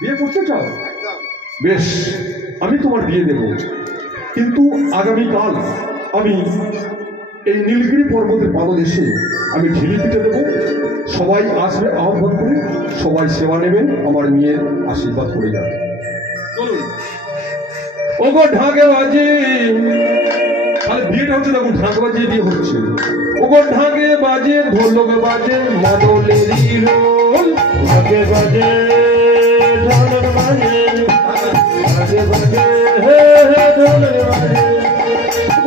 বিয়ে করতে চাও? বেশ, আমি তোমার বিয়ে দেব, কিন্তু আগামীকাল আমি এই নীলগিরি পর্বতের পাদদেশে আমি ঢিলি পিঠে দেবো, সবাই আসবে আহ্বান করে, সবাই সেবা নেবেন, আমার মেয়ের আশীর্বাদ করে যাবে। চলুন ওগো ঢাকে বাজে, তাহলে বিয়েটা হচ্ছে দেখুন ঢাক বাজিয়ে বিয়ে হচ্ছে। ওগো ঢাকে বাজে, ঢোলক বাজে, মাদলের রোল, ঢাকে বাজে ঢোলক বাজে।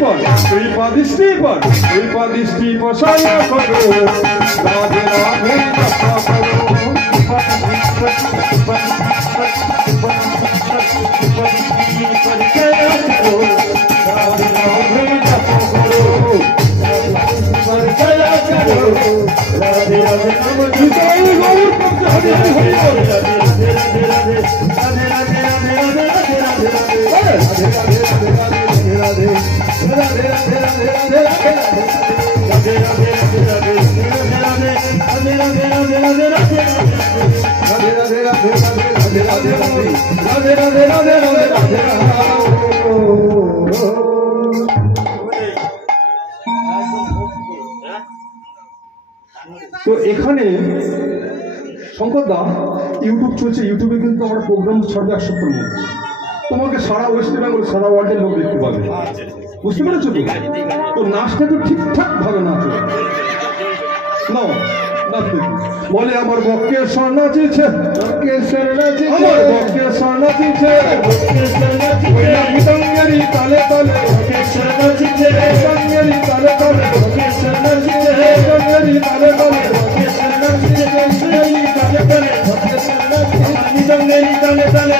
পর কৃপা দৃষ্টি পর কৃপা দৃষ্টি প্রসায় করো রাধে রাধে জপ করো রাধে রাধে তো এখানে শঙ্করদা ইউটিউব চলছে, ইউটিউবে কিন্তু আমরা প্রোগ্রাম ছাড়বে 1 সপ্তাহের মধ্যে। তোমাকে সারা ওয়েস্ট বেঙ্গল সারা ওয়ার্ল্ডের লোক দেখতে পাবে, বুঝতে পেরেছো তো? তো নাচটা তো ঠিকঠাক ভাবে নাচো, নাও নাচতে বলে আমার বক্কে স্বর নাচিছে, আমার বক্কে স্বর নাচিছে, মৃদঙ্গেরি তালে তালে মৃদঙ্গেরি তালে তালে মৃদঙ্গেরি তালে তালে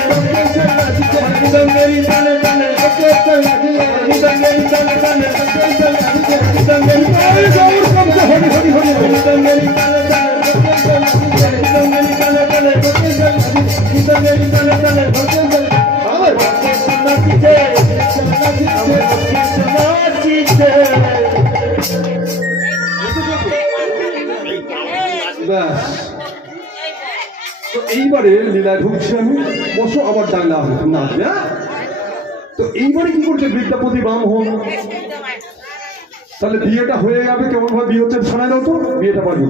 তো এইবারে লীলায় ঢুকছি আমি, বসো আবার ডাকলা হবে নাচবে। হ্যাঁ, তো এইবারে কি করছে বিদ্যাপতি ব্রাহ্মণ, তাহলে বিয়েটা হয়ে যাবে। কেমন ভাবে বিয়ে হচ্ছে শোনায় দাও তো, বিয়েটা পারবে।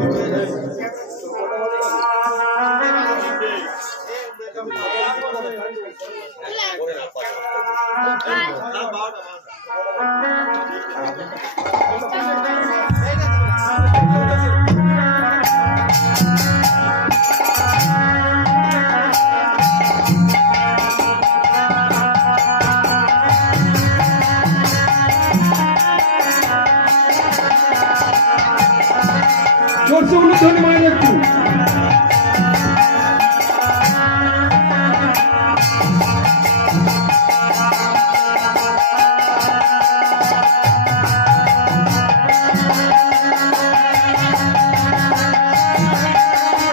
জোরসে উলুধ্বনি মায়ের একটু।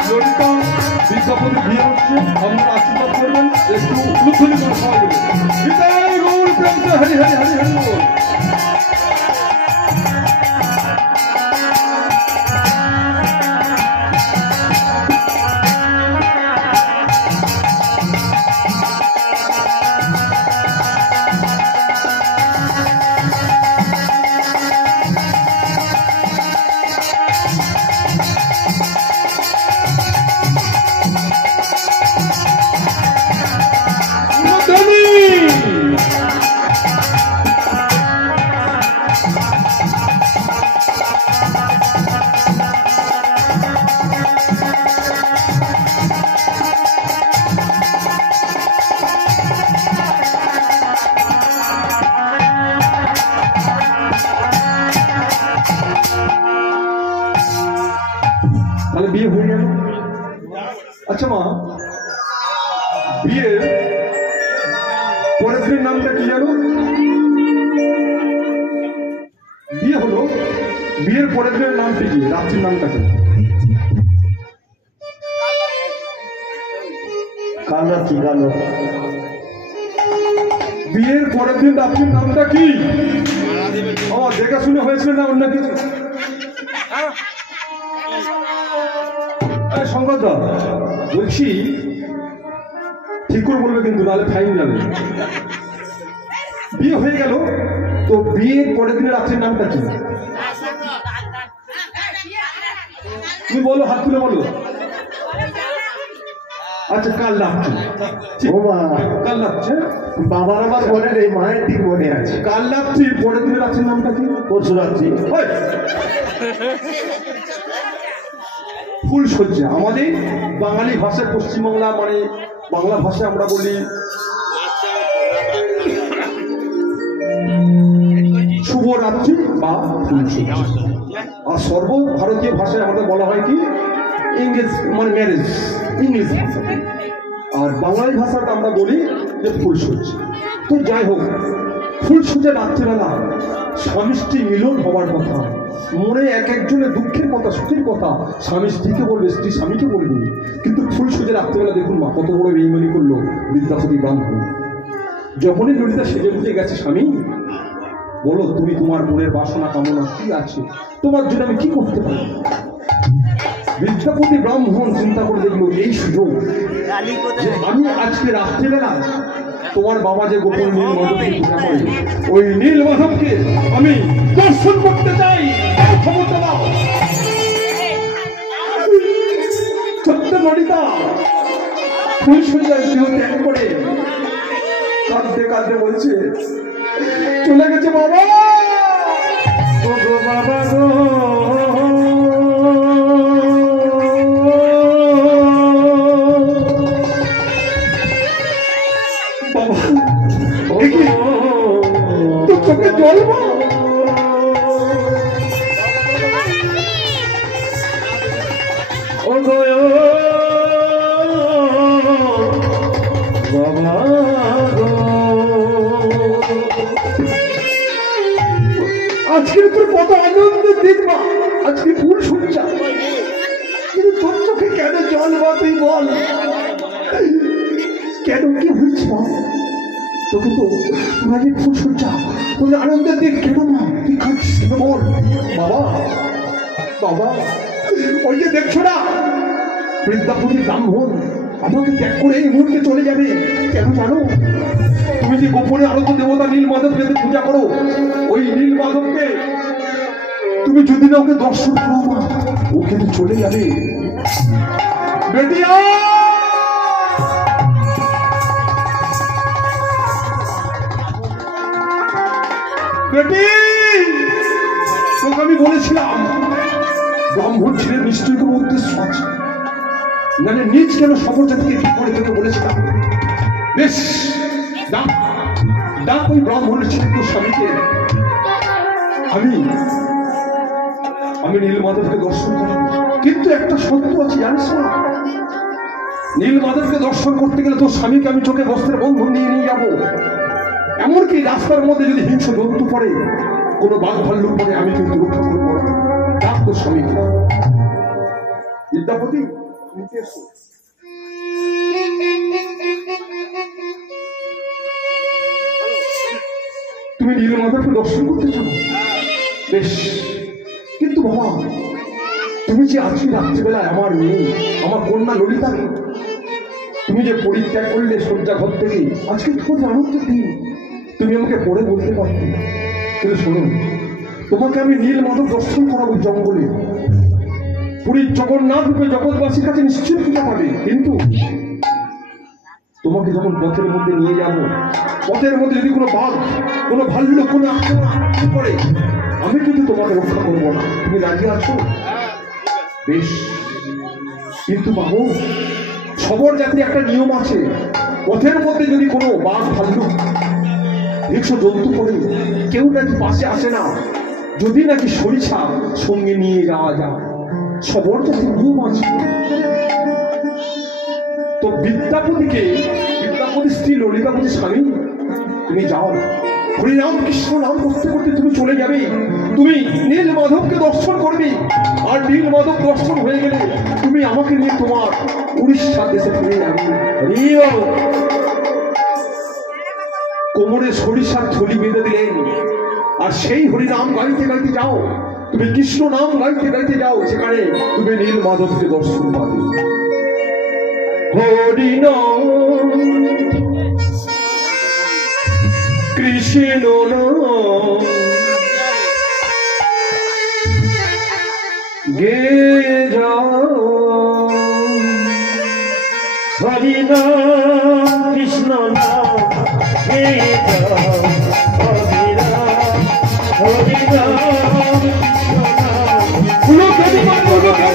ললিতা বিদ্যাপতি বিয়ে হচ্ছে, আপনারা আশীর্বাদ করবেন, একটু উলুধ্বনি করে সবাই মিলে বিদায় গৌর প্রেম হরি হরি হরি হরি বল। তাহলে বিয়ে হয়ে গেল। আচ্ছা মা, বিয়ে পরের দিনের নামটা কি জানো? বিয়ে হলো, বিয়ের পরের দিনের নামটা কি, রাত্রির নামটা কি? কাল রাত্রি, কাল বিয়ের পরের দিন রাত্রির নামটা কি? আমার দেখা শুনে হয়েছিল না অন্য কিছু? শঙ্করদা বলছি, ঠিক করে বলবে কিন্তু, নাহলে ফাইন যাবে। বিয়ে হয়ে গেল, তো বিয়ের পরের দিনের রাত্রির নামটা কি? তুমি বলো, হাত তুলে বলো। আচ্ছা, কাল রাত্রি। ও মা, কাল রাত্রি বাবার আমার মনে নেই, মায়ের ঠিক মনে আছে। কাল রাত্রি পরের দিনের রাত্রির নামটা কি? পরশু রাত্রি। ফুল সজ্জা। আমাদের বাঙালি ভাষায়, পশ্চিমবাংলা মানে বাংলা ভাষায় আমরা বলি শুভরাত্রি বা ফুলসজ্জা। আর সর্বভারতীয় ভাষায় আমাদের বলা হয় কি ইংরেজ মানে ম্যারেজ ইংলিশ ভাষাতে, আর বাঙালি ভাষাতে আমরা বলি যে ফুলসজ্জা। তো যাই হোক, ফুলসজ্জা রাত্রিবেলা স্বামী স্ত্রী মিলন হওয়ার কথা, মনে এক একজনের দুঃখের কথা সুখের কথা স্বামী স্ত্রীকে বলবে, স্ত্রী স্বামীকে বলবে। কিন্তু ফুলসজ্জা রাত্রিবেলা দেখুন মা কত বড় বেইমানি করলো বিদ্যাপতি ব্রাহ্মণ। যখনই ললিতা সেজে উঠে গেছে, স্বামী বলো তুমি তোমার মনের বাসনা কামনা কি আছে, তোমার জন্য আমি কি করতে পারি? বিদ্যাপতি ব্রাহ্মণ চিন্তা করে দেখলো এই সুযোগ যে আমি আজকে রাত্রিবেলা তোমার বাবা যে গোপন নীলমাধবকে পূজা করে ওই নীলমাধবকে আমি দর্শন করতে চাই। ক্ষমতা দাও। সত্য ললিতা ফুলসজ্জার গৃহ ত্যাগ করে কাঁদতে কাঁদতে বলছে চলে গেছে বাবা। ও গো বাবা গো, বাবা তোর চোখে জল ও গো বাবা গো, আজকে তোর কত আনন্দের দিন মা, আজকে ফুলসজ্জা, কিন্তু তোর চোখে কেন জল বা তুই বল কেন, কি হয়েছে মা? তোকে তো তোরা যে ফুলসজ্জা তোর আনন্দের দিন কেন মা তুই খাচ্ছিস বল? বাবা বাবা ওই যে দেখছো না বিদ্যাপতি ব্রাহ্মণ আমাকে ত্যাগ করে এই মুহূর্তে চলে যাবে, কেন জানো? তুমি যে গোপনে আরত দেবতা নীলমাধবকে পূজা করো, ওই নীলমাধবকে তুমি যদি না ওকে দর্শন করো মা, ও কিন্তু চলে যাবে। বেটিয়া বেটি, তোকে আমি বলেছিলাম ব্রাহ্মণ ছেলের নিশ্চয়ই কোনো উদ্দেশ্য আছে, মানে নিজ কেন সবর জাতিকে ঠিক করে তোকে বলেছিলাম। বেশ ডাক ডাক ওই ব্রাহ্মণের ছেলে তোর স্বামীকে, আমি আমি নীলমাধবকে দর্শন করি। কিন্তু একটা সত্য আছে জানিস না, নীলমাধবকে দর্শন করতে গেলে তোর স্বামীকে আমি চোখে বস্ত্রের বন্ধন নিয়ে নিয়ে যাবো। এমনকি রাস্তার মধ্যে যদি হিংস্র জন্তু পড়ে, কোনো বাঘ ভাল্লুক পড়ে, আমি কিন্তু রক্ষা করবো। ডাক তোর স্বামীকে। বিদ্যাপতি তুমি নীলমাধবকে দর্শন করতে চাও? বেশ, কিন্তু বাবা তুমি যে আজকে রাত্রিবেলায় আমার মেয়ে আমার কন্যা ললিতাকে তুমি যে পরিত্যাগ করলে শয্যা ঘর থেকে, আজকে তোমার আনন্দের দিন, তুমি আমাকে পড়ে বলতে পারতে। কিন্তু শোনো, তোমাকে আমি নীলমাধব দর্শন করাবো জঙ্গলে, পুরীর জগন্নাথ রূপে জগৎবাসীর কাছে নিশ্চয় পূজা পাবে। কিন্তু তোমাকে যখন পথের মধ্যে নিয়ে যাবো, পথের মধ্যে যদি কোনো বাঘ কোনো ভাল্লুক কোনো আক্রমণ করে, আমি কিন্তু তোমাকে রক্ষা করবো না। তুমি রাজি আছো? বেশ, কিন্তু বাবু সবর জাতির একটা নিয়ম আছে, পথের মধ্যে যদি কোনো বাঘ ভাল্লুক হিংস্র জন্তু পড়ে, কেউ নাকি পাশে আসে না, যদি নাকি সরিষা সঙ্গে নিয়ে যাওয়া যায়। সবর জাতির নিয়ম আছে। তো বিদ্যাপতিকে, বিদ্যাপতি স্ত্রী ললিতা বলছে স্বামী তুমি যাও, হরিনাম কৃষ্ণ নাম করতে করতে তুমি চলে যাবে, তুমি নীলমাধবকে দর্শন করবে। আর নীলমাধব দর্শন হয়ে গেলে তুমি আমাকে নিয়ে তোমার উড়িষ্যা দেশে ফিরে যাবে। কোমরে সরিষার থলি বেঁধে দিলেন, আর সেই হরিনাম গাইতে গাইতে যাও, তুমি কৃষ্ণ নাম গাইতে গাইতে যাও, সেখানে তুমি নীলমাধবকে দর্শন পাবে। হরিনাম কৃষ্ণ গে যাও, হরিনাম কৃষ্ণ নাম গে যাও, হরিনাম হরিনাম কৃষ্ণ নাম।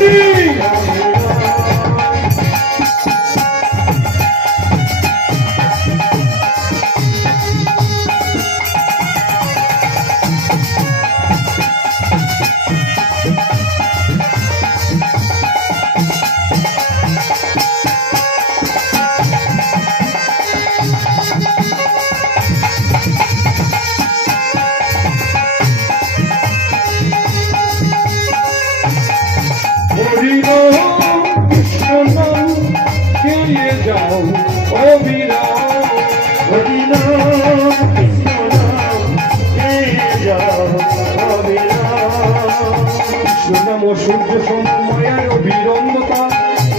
নাম সূর্য সময়ার অভিরঙ্গতা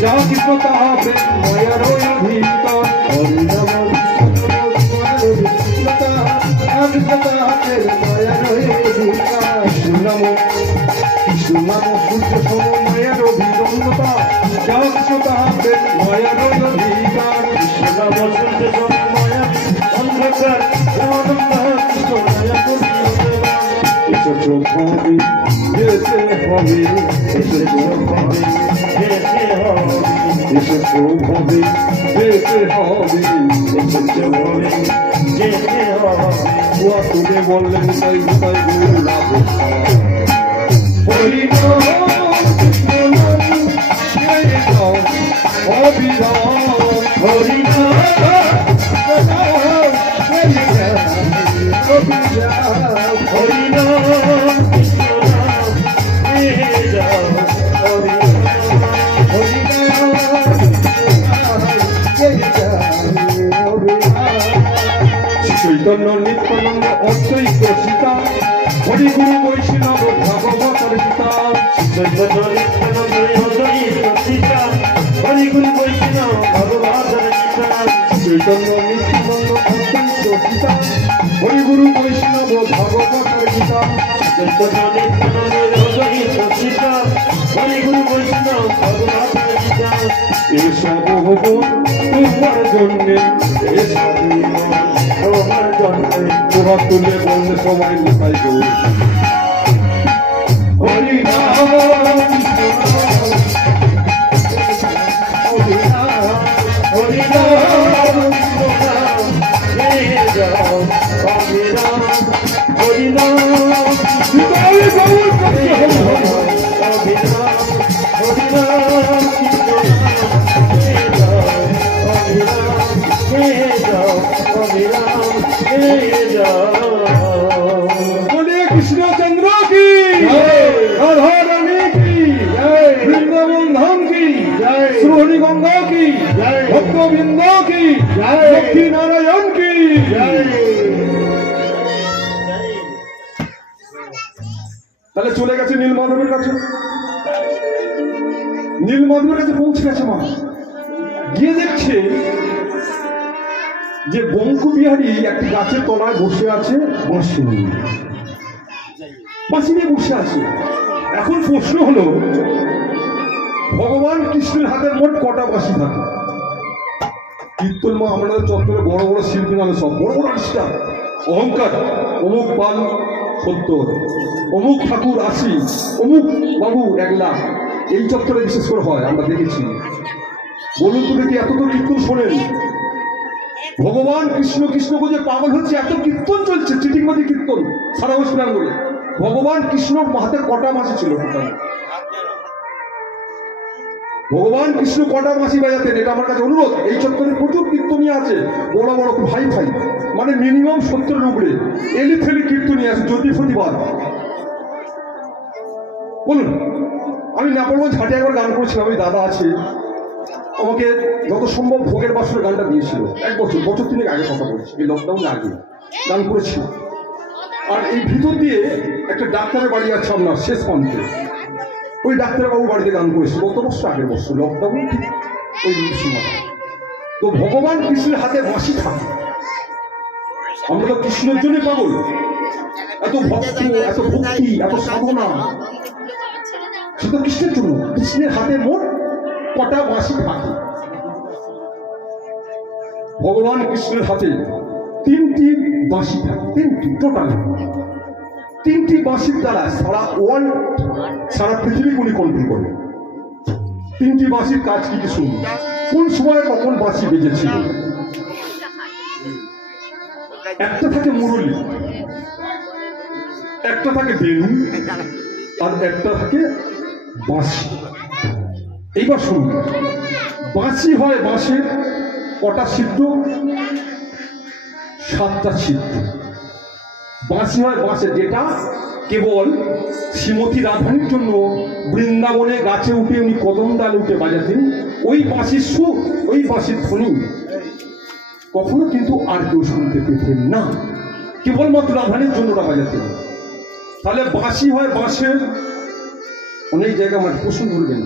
যা কৃষ্ণ তাহা প্রেম ময়ার অধিকার হরি নাম কৃষ্ণ নাম সূর্য সময়ার অভিরঙ্গতা যা কৃষ্ণ তাহা প্রেম ময়ার অধিকার অন্ধকার এসেছো ভাবে যেতে হবে এসেছো ভাবে এসেছো ভাবে যেতে হবে এসেছো ভাবে যেতে হবে বুয়া তুলে বললেন তাই তাই গোলাপ হরি অবিরাম হরি হরি নাম কৃষ্ণ নাম নিয়ে যাও হরি হরি চৈতন্য নিত্যানন্দ অদ্বৈত সীতা হরি গুরু বৈষ্ণব ভাগবতর গীতা চৈতন্য নিত্যানন্দ অদ্বৈত সীতা হরি গুরু বৈষ্ণব ভগবানের গীতা চৈতন্য নিত্যানন্দ অদ্বৈত সীতা হরি গুরু বৈষ্ণব ভাগবতর গীতা চৈতন্য নিত্যানন্দ অদ্বৈত সীতা হরি গুরু বৈষ্ণব ভগবানের গীতা এসব ভগবান তোমার জন্যে এসব তোমার জন্মে তোরা তুলে বললে সবাই লোকাই গো হরি নাম হরি নাম নিয়ে যাও অবিরাম হরি নাম बोले कृष्णचंद्र की राधा रानी की वृंदावन धाम की श्रोणी गंगा की भक्त बिंदा की लक्ष्मी नारायण की তাহলে চলে গেছে নীলমাধবের কাছে নীলমাধবের কাছে পৌঁছে গেছে মা গিয়ে দেখছে যে বঙ্কুবিহারী একটি গাছের তলায় বসে আছে বাঁশি নিয়ে বসে আছে এখন প্রশ্ন হলো ভগবান কৃষ্ণের হাতে মোট কটা বাঁশি থাকে কীর্তন মা আমাদের চত্বরে বড় বড় শিল্পী নামে সব বড় বড় আর্টিস্টরা অহংকার অমুক পাল 70 অমুক ঠাকুর 80 অমুক বাবু 1 লাখ এই চত্বরে বিশেষ করে হয় আমরা দেখেছি বলুন তো দেখি এত তো কীর্তন শোনেন ভগবান কৃষ্ণ কৃষ্ণ বুঝে পাগল হচ্ছে এত কীর্তন চলছে চিটিংবাজি কীর্তন সারা পশ্চিমবঙ্গে ভগবান কৃষ্ণর হাতে কটা মাসি ছিল ভগবান কৃষ্ণ কটা মাসি বাজাতেন এটা আমার কাছে অনুরোধ এই চত্বরে প্রচুর কীর্তনী আছে বড় বড় ভাই ভাই মানে মিনিমাম 70 উপরে এলি ফেলি কীর্তনী আছে যদি প্রতিবাদ বলুন আমি নেপালগঞ্জ ঘাটে একবার গান করেছিলাম আমি দাদা আছে আমাকে যত সম্ভব ভোগের বাসনের গানটা দিয়েছিল 1 বছর 3 আগে কথা বলছি এই লকডাউনে আগে গান করেছিল আর এই ভিতর দিয়ে একটা ডাক্তারের বাড়ি আছে আপনার শেষ প্রান্তে ওই ডাক্তার বাবু বাড়িতে গান করেছিল গত বছর আগের বছর লকডাউন ঠিক ওই সময় তো ভগবান কৃষ্ণের হাতে বাঁশি থাকে আমরা তো কৃষ্ণের জন্য পাগল এত ভক্ত এত ভক্তি এত সাধনা সেটা কৃষ্ণের জন্য কৃষ্ণের হাতে মোট কটা বাঁশি থাকে ভগবান কৃষ্ণের হাতে 3টি বাঁশি থাকে 3টি টোটাল 3টি বাঁশির দ্বারা সারা পৃথিবী উনি কন্ট্রোল করে 3টি বাঁশির কাজ কি কি শুনুন কোন সময় কখন বাঁশি বেজেছিল একটা থাকে মুরলী একটা থাকে বেণু আর একটা থাকে বাঁশি এইবার শুনুন বাঁশি হয় বাঁশের কটা ছিদ্র 7টা ছিদ্র বাঁশি হয় বাঁশের যেটা কেবল শ্রীমতী রাধানীর জন্য বৃন্দাবনে গাছে উঠে উনি কদম ডালে উঠে বাজাতেন ওই বাঁশির সুর ওই বাঁশির ধ্বনি কখনো কিন্তু আর কেউ শুনতে পেতেন না কেবলমাত্র রাধানীর জন্য ওরা বাজাতেন তাহলে বাঁশি হয় বাঁশের অনেক জায়গায় আমার প্রশ্ন করবেন,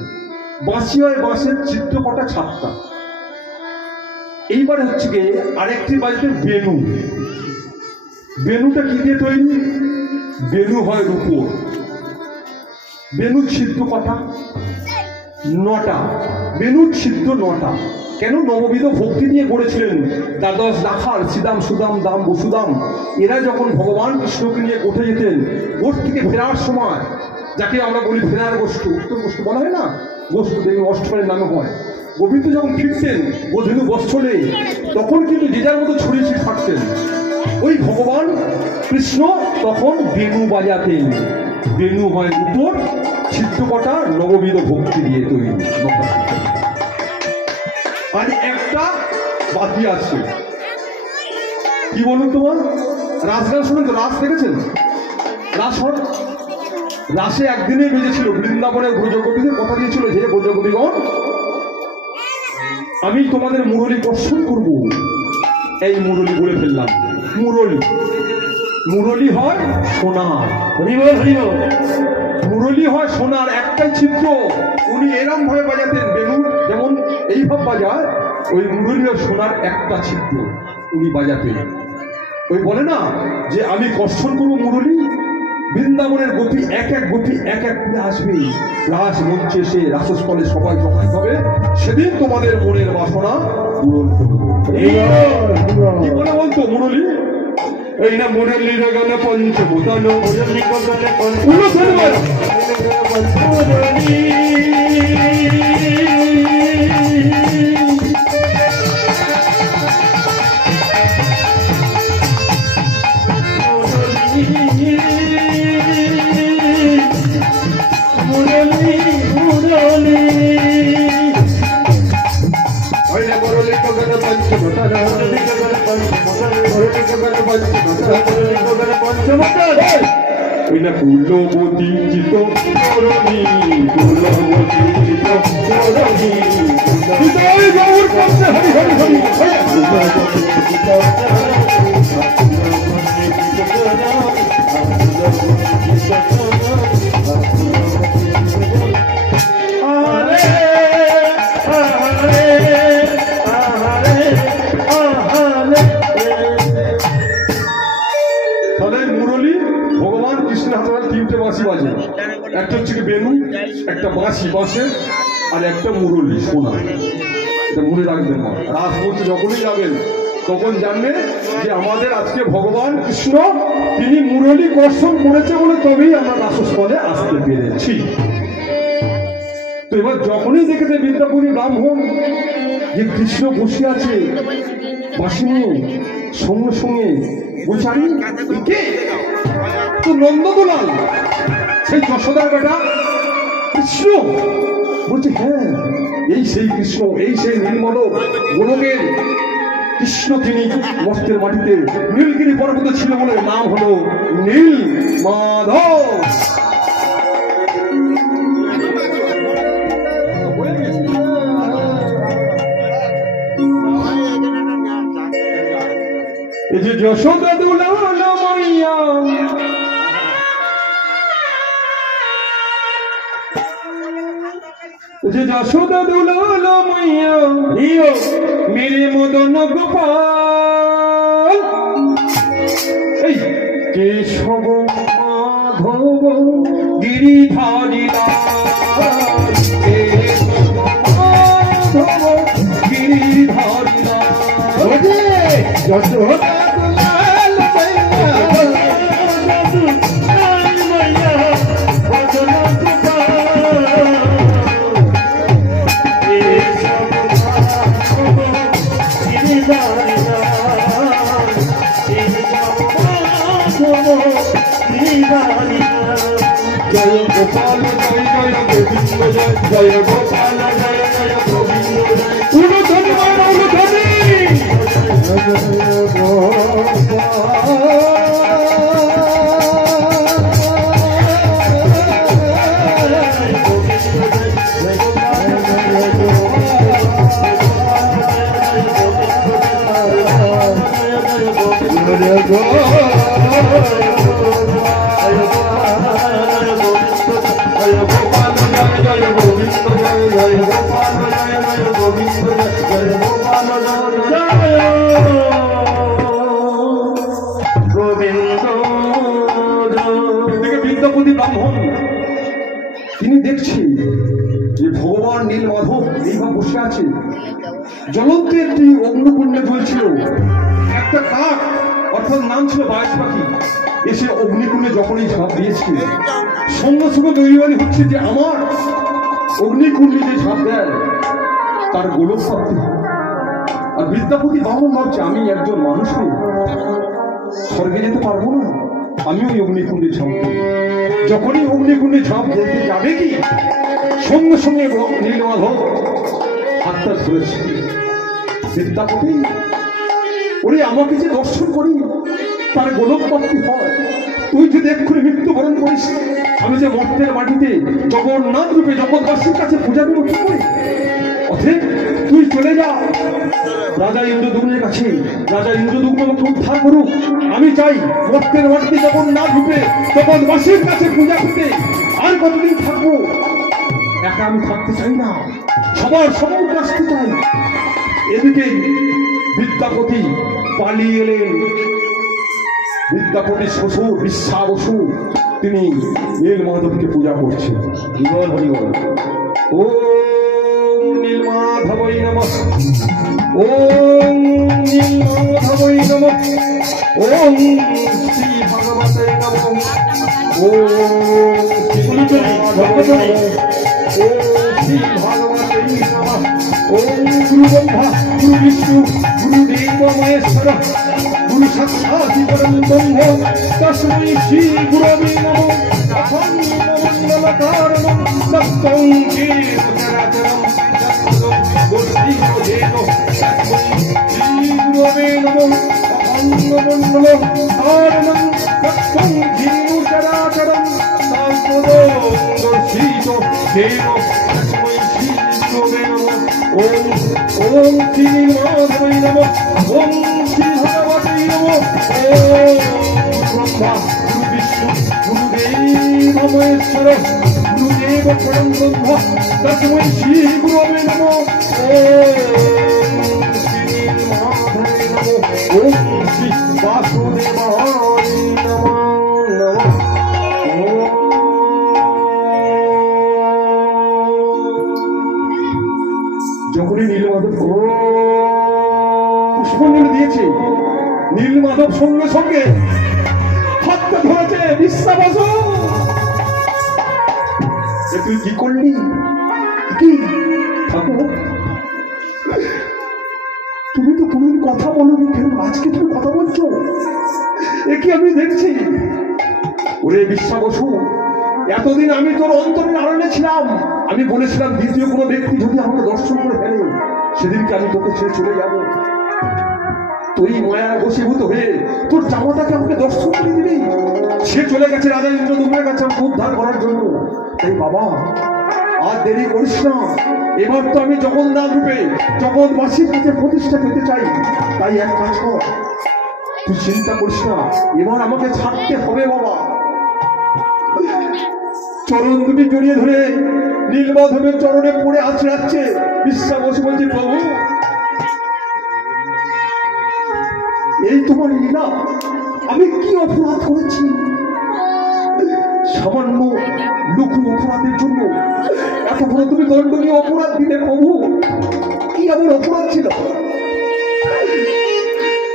বাঁশি হয় বাঁশের চিত্রকটা ছাপটা। এইবার হচ্ছে গিয়ে আরেকটি বাজাতে বেনু। বেনুটা কি দিয়ে তৈরি? বেনু হয় রূপোর। বেনু ছিদ্র কটা? 9টা। বেনুর ছিদ্র 9টা। কেন? নববিধ ভক্তি নিয়ে গড়েছিলেন দ্বাদশ দাখার শ্রীদাম সুদাম দাম বসুদাম। এরা যখন ভগবান কৃষ্ণকে নিয়ে গোঠে যেতেন, গোঠ থেকে ফেরার সময়, যাকে আমরা বলি ফেরার গোষ্ঠ, উত্তর গোষ্ঠ বলা হয় না, গোষ্ঠ দেখুন অষ্টমের নামে হয়। গোবিন্দ যখন ফিরতেন গোধেনু বস্ত্রে, তখন কিন্তু যে যার মতো ছড়িয়ে ছিট থাকতেন। ওই ভগবান কৃষ্ণ তখন বেনু বাজাতেন। বেনু হয় উপর, ছিদ্রকটা নববিধ ভক্তি দিয়ে তৈরি। আর একটা বাকি আছে, কি বলুন তোমার? রাসগান শুনুন তো, রাস দেখেছেন? রাস হয়, রাসে একদিনে বেজেছিল বৃন্দাবনের ব্রজগোপীদের কথা দিয়েছিল যে ব্রজগোপীগণ আমি তোমাদের মুরলী কর্ষণ করবো। এই মুরলী বলে ফেললাম। মুরলী, মুরলী হয় সোনার। মুরলী হয় সোনার, একটাই ছিদ্র। উনি এরম ভাবে বাজাতেন বেনু, যেমন এইভাবে বাজায়, ওই মুরলী হয় সোনার, একটা ছিদ্র উনি বাজাতেন। ওই বলে না যে আমি কর্ষণ করবো মুরলী, বৃন্দাবনের গোপী এক এক গোপী এক এক করে আসবে রাস মঞ্চে, এসে রাসস্থলে সবাই জমা হবে, সেদিন তোমাদের মনের বাসনা পূরণ করবো। কি বলে বলতো মুরলী? এই না মুরলী গান পঞ্চভূতন মুরলী গানে পঞ্চভূতন কুলবতী চিত করণী, কুলবতী চিত করণী, হৃদয় গৌর পঞ্চে হরি হরি হরি একটা হচ্ছে বেনু, একটা বাঁশি বাঁশের, আর একটা মুরলী সোনা। এটা মনে রাখবেন না। রাস মঞ্চে যখনই যাবেন তখন জানবে যে আমাদের আজকে ভগবান কৃষ্ণ তিনি মুরলী কর্ষণ করেছে বলে তবেই আমরা রাসস্থলে আসতে পেরেছি। তো এবার যখনই দেখেছে বিদ্যাপুরী ব্রাহ্মণ যে কৃষ্ণ বসে আছে বাঁশি নিয়ে, সঙ্গে সঙ্গে বলছে আরে কে? তো নন্দদোলাল, সেই যশোদার বেটা কৃষ্ণ। বলছে হ্যাঁ, এই সেই কৃষ্ণ, এই সেই নীলমল গোলকের কৃষ্ণ। তিনি মস্তের মাটিতে নীলগিরি পর্বত ছিল বলে নাম হলো নীল মাধব। এই যে যশোদা দুলাল মাইয়া, যে যশোদা দুলাল মাইয়া মেরে মদন গোপাল, এই কেশব মাধব গিরিধারী লাল, কেশব মাধব গিরিধারী লাল, যশোদা দুলাল মাইয়া মদন জয় গোপাল জয় জয় গোবিন্দ জয়, জয় গোপাল জয় জয় গোবিন্দ জয়, উলুধ্বনি মার উলুধ্বনি, Govinda, বিদ্যাপতি ব্রাহ্মণ তিনি দেখছেন যে ভগবান নীলমাধব এইভাবে বসে আছে। জ্বলন্ত একটি অগ্নিকুণ্ডে জ্বলছিল। একটা কাক অর্থাৎ নাম ছিল বায়স পাখি এসে অগ্নিকুণ্ডে যখনই ঝাঁপ দিয়েছে, সঙ্গে সঙ্গে তৈরি হচ্ছে যে আমার অগ্নিকুণ্ডে যে ঝাঁপ দেয় তার গোলক প্রাপ্তি হয়। আর বিদ্যাপতি ব্রাহ্মণ ভাবছে আমি একজন মানুষ হয়ে স্বর্গে যেতে পারবো না, আমি ওই অগ্নিকুণ্ডে ঝাঁপ দেব। যখনই অগ্নিকুণ্ডে ঝাঁপ দিতে যাবে কি সঙ্গে সঙ্গে নীলমাধব হাতটা ধরেছে। বিদ্যাপতি ওরে আমাকে যে দর্শন করি তার গোলক প্রাপ্তি হয়, তুই যদি এক্ষুনি মৃত্যুবরণ করিস আমি যে মর্তের মাটিতে জগন্নাথ রূপে জগৎবাসীর কাছে পূজা দেবো কি করে? অতএব তুই চলে যা রাজা ইন্দ্রদুম্নের কাছে, রাজা ইন্দ্রদুম্ন আমাকে উদ্ধার করুক। আমি চাই মর্তের মাটিতে জগন্নাথ রূপে জগৎবাসীর কাছে পূজা করতে। আর কতদিন থাকবো? একা আমি থাকতে চাই না, সবার সম্মুখে আসতে চাই। এদিকে বিদ্যাপতি পালিয়ে এলেন। বিদ্যাপতির শ্বশুর বিশ্বা বসু তিনি নীলমাধবকে পূজা করছেন। হরিবল হরিবল। ওম নীলমাধবৈ নমঃ, ওম নীলমাধবৈ নমঃ, ওম শ্রী ভগবতে নমঃ, ওম শ্রী ভগবতে নমঃ, ওম শ্রী ভগবতে নমঃ, ওম গুরু ব্রহ্মা গুরু বিষ্ণু গুরুদেব মহেশ্বর গুরু সাক্ষাৎ পরম ব্রহ্ম তস্मै শ্রী গুরবে নমঃ। অখণ্ডমণ্ডলকারণং তত্ত্বং জীবচরাচরং গোষ্ঠীপদেব তস্मै শ্রী গুরবে নমঃ। অখণ্ডমণ্ডলকারণং তত্ত্বং জীবচরাচরং গোষ্ঠীপদেব তস্मै শ্রী গুরবে নমঃ। ওম ওম শ্রী নীলমাধবৈ নমঃ, ওম শ্রী ভগবতে নমঃ, ওম ব্রহ্মা গুরু বিষ্ণু গুরুদেব মহেশ্বর গুরুদেব পরম ব্রহ্ম তস্मै শ্রী গুরবে নমঃ। ওম শ্রী নীলমাধবৈ নমঃ, ওম শ্রী বাসুদেবায় নমঃ নমঃ। যখনই নীলমাধব পুষ্পঞ্জলি দিয়েছে, নীলমাধব সঙ্গে সঙ্গে হাতটা ধরেছে। বিশ্বাস তুই কি করলি? কি ঠাকুর তুমি তো কোনোদিন কথা বলোনি, কেন আজকে তুমি কথা বলছো? এ কি আমি দেখছি? ওরে বিশ্বা বসু, এতদিন আমি তোর অন্তরের আড়ালে ছিলাম। আমি বলেছিলাম দ্বিতীয় কোনো ব্যক্তি যদি আমাকে দর্শন করে ফেলে সেদিনকে আমি তোকে ছেড়ে চলে যাব। তুই মায়া বশীভূত হয়ে তোর জামাতাকে আমাকে দর্শন করে দিবি। সে চলে গেছে রাজা ইন্দ্রদুম্নের কাছে আমাকে উদ্ধার করার জন্য। তাই বাবা আর দেরি করিস না, এবার তো আমি জগন্নাথ রূপে জগৎবাসীর কাছে প্রতিষ্ঠা পেতে চাই। তাই এক কাজ কর, তুই চিন্তা করিস না, এবার আমাকে ছাড়তে হবে বাবা। চরণ দুটি জড়িয়ে ধরে নীলমাধবের চরণে পড়ে আছড়াচ্ছে। বিশ্বা বসে বলছে প্রভু এই তোমার লীলা, আমি কি অপরাধ করেছি? সামান্য লঘু অপরাধের জন্য এত বড় তুমি দণ্ডনীয় অপরাধ দিলে প্রভু, কি আমার অপরাধ ছিল?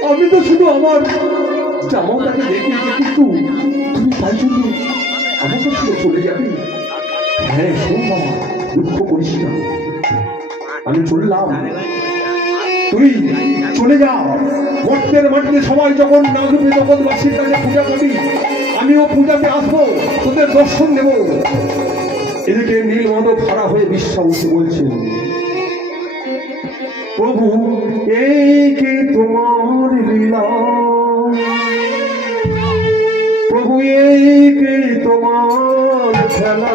আমি তো শুধু আমার জামাটাকে দেখিয়েছি, কিন্তু তুমি তাই জন্য আমাকে ছেড়ে চলে যাবে? হ্যাঁ শোন বাবা, দুঃখ করিস না, আমি চললাম, তুই চলে যা। মর্তের মাটিতে সবাই যখন না রূপে জগৎবাসীর কাছে পূজা করবি, আমিও পূজাতে আসবো, তোদের দর্শন দেব। এদিকে নীলমাধব খাড়া হয়ে বিশ্বা বসে বলছেন প্রভু এই কি তোমার লীলা, প্রভু এই কি তোমার খেলা,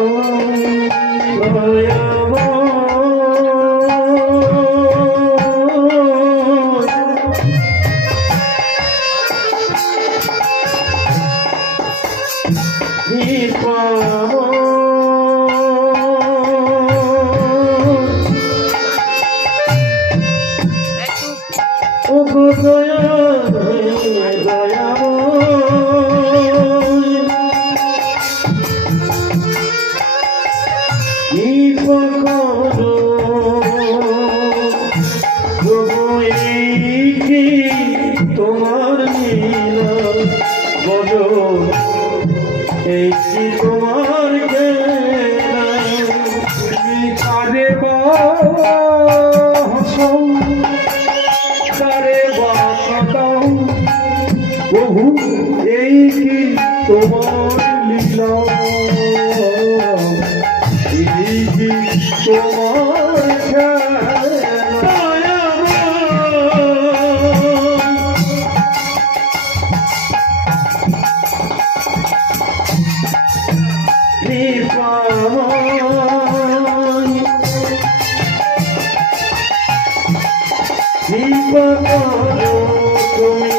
তুমি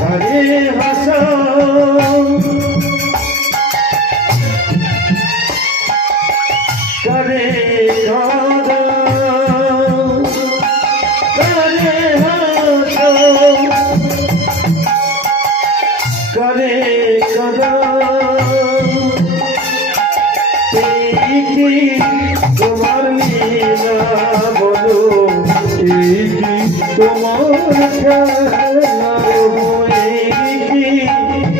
হরে হাসা करे करे कदा তোমার লীলা বলো তোমার খেলা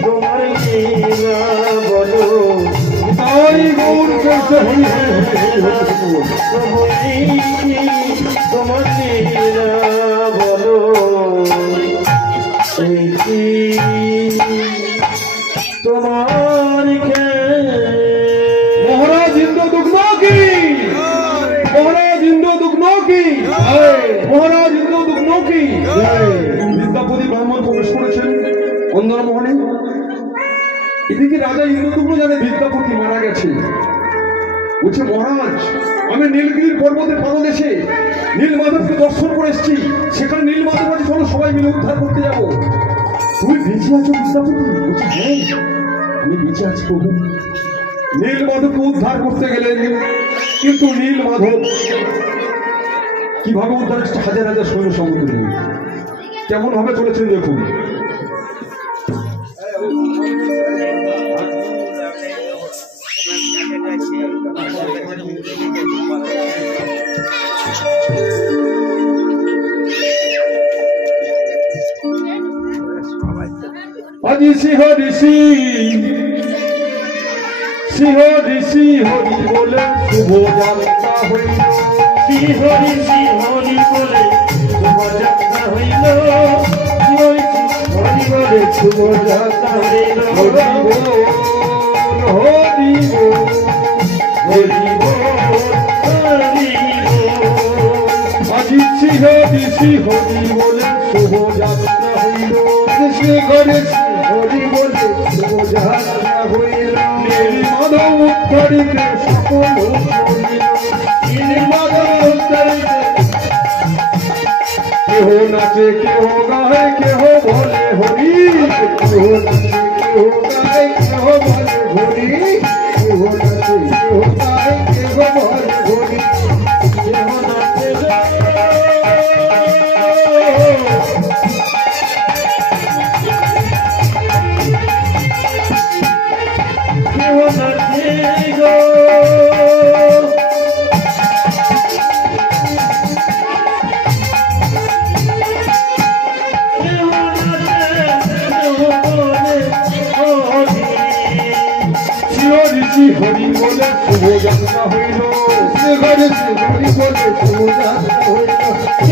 তোমার লীলা বলো তাই গৌর করতে তোমার লীলা বলো তোমার মহারাজ ইন্দ্রদুগ্ন কি মহারাজ ইন্দ্রদুগ্ন কি মহারাজ ইন্দ্রদুগ্ন কি বিদ্যাপতি ব্রাহ্মণ প্রবেশ করেছেন অন্দরমহলে। এদিকে রাজা ইন্দ্রদুগ্ন জানে বিদ্যাপতি মারা গেছে। বলছে মহারাজ আমি নীলগিরির পর্বতের পাদদেশে নীলমাধবকে দর্শন করে এসেছি, সেখানে নীলমাধব আছে, চলো সবাই মিলে উদ্ধার করতে যাবো। তুমি বেঁচে আছো বিদ্যাপতি? বলছি হ্যাঁ আমি বেঁচে আছি প্রভু। নীলমাধবকে উদ্ধার করতে গেলেন, কিন্তু নীলমাধব কিভাবে উদ্ধার, হাজার হাজার সৈন্য সমুদ্র নিয়ে কেমন ভাবে চলেছেন দেখুন। আজি সিংহ ঋষি সিংহ ঋষি হরি বলে শুভ যাত্রা হইল। সিংহ ঋষি হরি বলে শুভ যাত্রা হইল। হরি বলে শুভ যাত্রা হইল। হরি বল হরি আজি সিংহ ঋষি হরি বলে শুভ যাত্রা হইল। হরি বলে শুভ যাত্রা হইল। নীলমাধব উত্তরিতে সকল নীলমাধব উত্তরিতে কেহ নাচে কেহ গায় কেহ বলে হরি। কেহ নাচে কেহ গায় কেহ বলে হরি। কেহ নাচে কেহ গায় কেহ বলে হরি। কেহ নাচে কেহ নাচে গো হরি বলে শুভ যাত্রা হইল। হরি বলে শুভ যাত্রা হইল।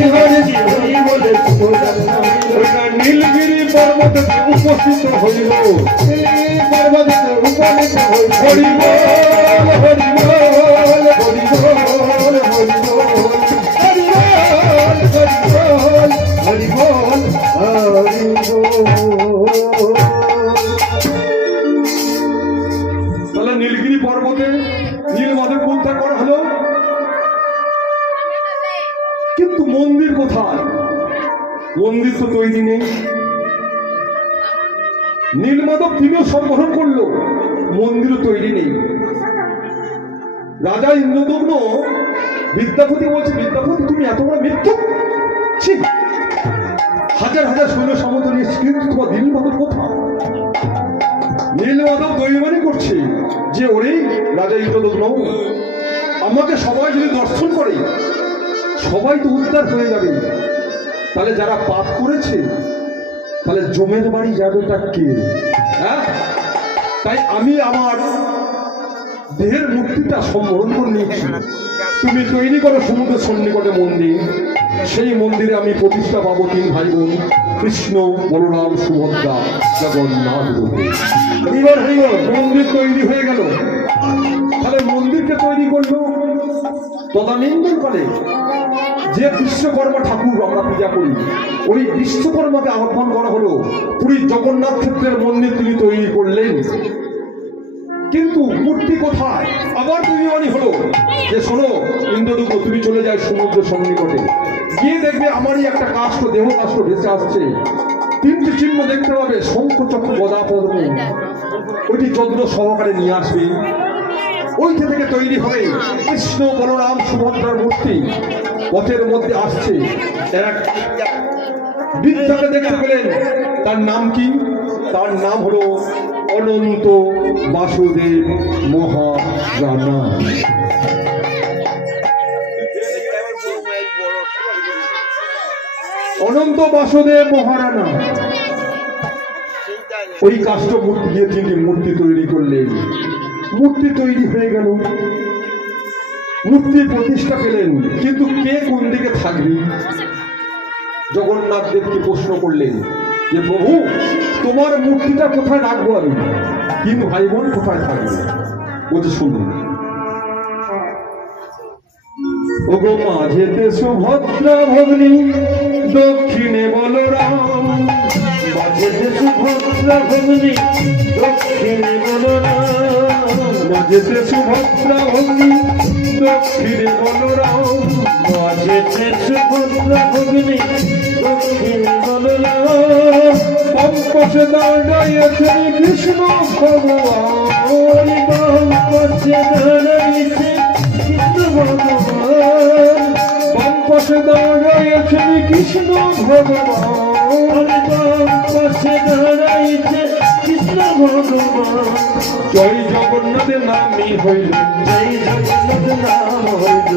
হরি বলে শুভ যাত্রা হইল। নীলগিরি পর্বতে উপস্থিত হইল। পর্বতে উপস্থিত হইল। হরি বল হরি বল হরি বল হরি বল হরি বল হরি বল। তাহলে নীলগিরি পর্বতে নীলমাধব উদ্ধার করা হলো, কিন্তু মন্দির কোথায়? মন্দির তো তৈরি নেই। নীলমাধব তিনিও সম্বোধন করলো, মন্দিরও তৈরি নেই। রাজা ইন্দ্রদুগ্ন বিদ্যাপতি বলছে, বিদ্যাপতি তুমি এত বড় মিথ্যুক, হাজার হাজার সৈন্য সামন্ত নিয়ে, কিন্তু তোমার নীলমাধব কোথায়? নীলমাধব দৈবানি করছে যে ওরে রাজা ইন্দ্রদুগ্ন, আমাকে সবাই যদি দর্শন করে সবাই তো উদ্ধার হয়ে যাবে, তাহলে যারা পাপ করেছে তাহলে জমের বাড়ি যাবে তা কে? হ্যাঁ, তাই আমি আমার দেহের মূর্তিটা সম্বরণ করে নিয়েছি। তুমি তৈরি করো সমুদ্রের সন্নিকটে মন্দির, সেই মন্দিরে আমি প্রতিষ্ঠা পাবো তিন ভাই বোন, কৃষ্ণ, বলরাম, সুভদ্রা, জগন্নাথ। মন্দির তৈরি হয়ে গেল। তাহলে মন্দিরকে তৈরি করলো তদানীন্তন কালে যে বিশ্বকর্মা ঠাকুর আমরা পূজা করি, ওই বিশ্বকর্মাকে আহ্বান করা হলো। পুরীর জগন্নাথ ক্ষেত্রের মন্দির তিনি তৈরি করলেন। কিন্তু মূর্তি কোথায়? আবার তুমি অভিমানী হলো যে শোনো ইন্দ্রদূত, তুমি চলে যাও সমুদ্র সন্নিকটে, গিয়ে দেখবে আমারই একটা কাষ্ঠ, দেহ কাষ্ঠ ভেসে আসছে। তিনটি চিহ্ন দেখতে পাবে, শঙ্খ চক্র গদা পদ্ম, ওইটি যত্ন সহকারে নিয়ে আসবে। ওইটা থেকে তৈরি হবে কৃষ্ণ বলরাম সুভদ্রার মূর্তি। পথের মধ্যে আসছে এক বৃদ্ধাকে দেখতে পেলেন। তার নাম কি? তার নাম হলো অনন্ত বাসুদেব মহারানা। অনন্ত বাসুদেব মহারানা ওই কাষ্ঠ মূর্তি দিয়ে তিনি মূর্তি তৈরি করলেন। মূর্তি তৈরি হয়ে গেল, মূর্তি প্রতিষ্ঠা পেলেন। কিন্তু কে কোন দিকে থাকবে? জগন্নাথ দেবকে প্রশ্ন করলেন যে প্রভু, তোমার মূর্তিটা কোথায় রাখবো আমি? কিন্তু ভাই বোন কোথায় থাকবে? বলছে শুনুন, ওগো মাঝেতে সুভদ্রা ভগ্নী, দক্ষিণে বলরাম। মাঝেতে সুভদ্রা ভগ্নী, দক্ষিণে বলরাম। মাঝেতে সুভদ্রা ভগ্নী, দক্ষিণে বলরাম। মাঝেতে সুভদ্রা ভগ্নী, দক্ষিণে বলরাম। পঙ্কজে দাঁড়াইয়েছেন কৃষ্ণ ভগবান। পঙ্কজে দাঁড়াইছে কৃষ্ণ ভগবান। পঙ্কজে দাঁড়াইছেন কৃষ্ণ ভগবান। পঙ্কজে দাঁড়াইছে কৃষ্ণ ভগবান। জয় জগন্নাথের নামই হইল, জয় জগন্নাথের নাম হইল,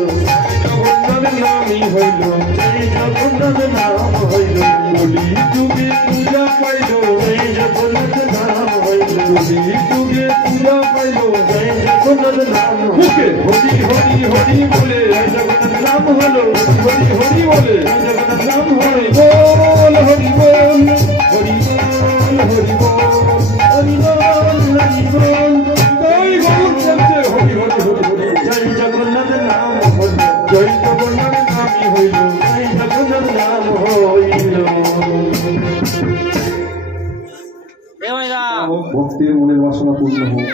জগন্নাথের নামই হইল, জয় জগন্নাথের নাম হইল। বলি যুগে পূজা পাইল, জয় জগন্নাথের নাম হইল। বলি যুগে পূজা পাইল, জয় জগন্নাথের নাম হইল। হরি হরি হরি বলে জয় জগন্নাথ নাম হলো, হরি হরি বলে জয় জগন্নাথ নাম হলো। বল হরি বল, হরি বল, হরি বল, হরি বল, হরি বল। জয় গৌর বলছে হরি হরি হরি হরি। জয় জগন্নাথের নাম হইল, জয় জগন্নাথের নামই হইল, জয় জগন্নাথ নাম হইল। ভক্তের মনের বাসনা পূর্ণ হোক,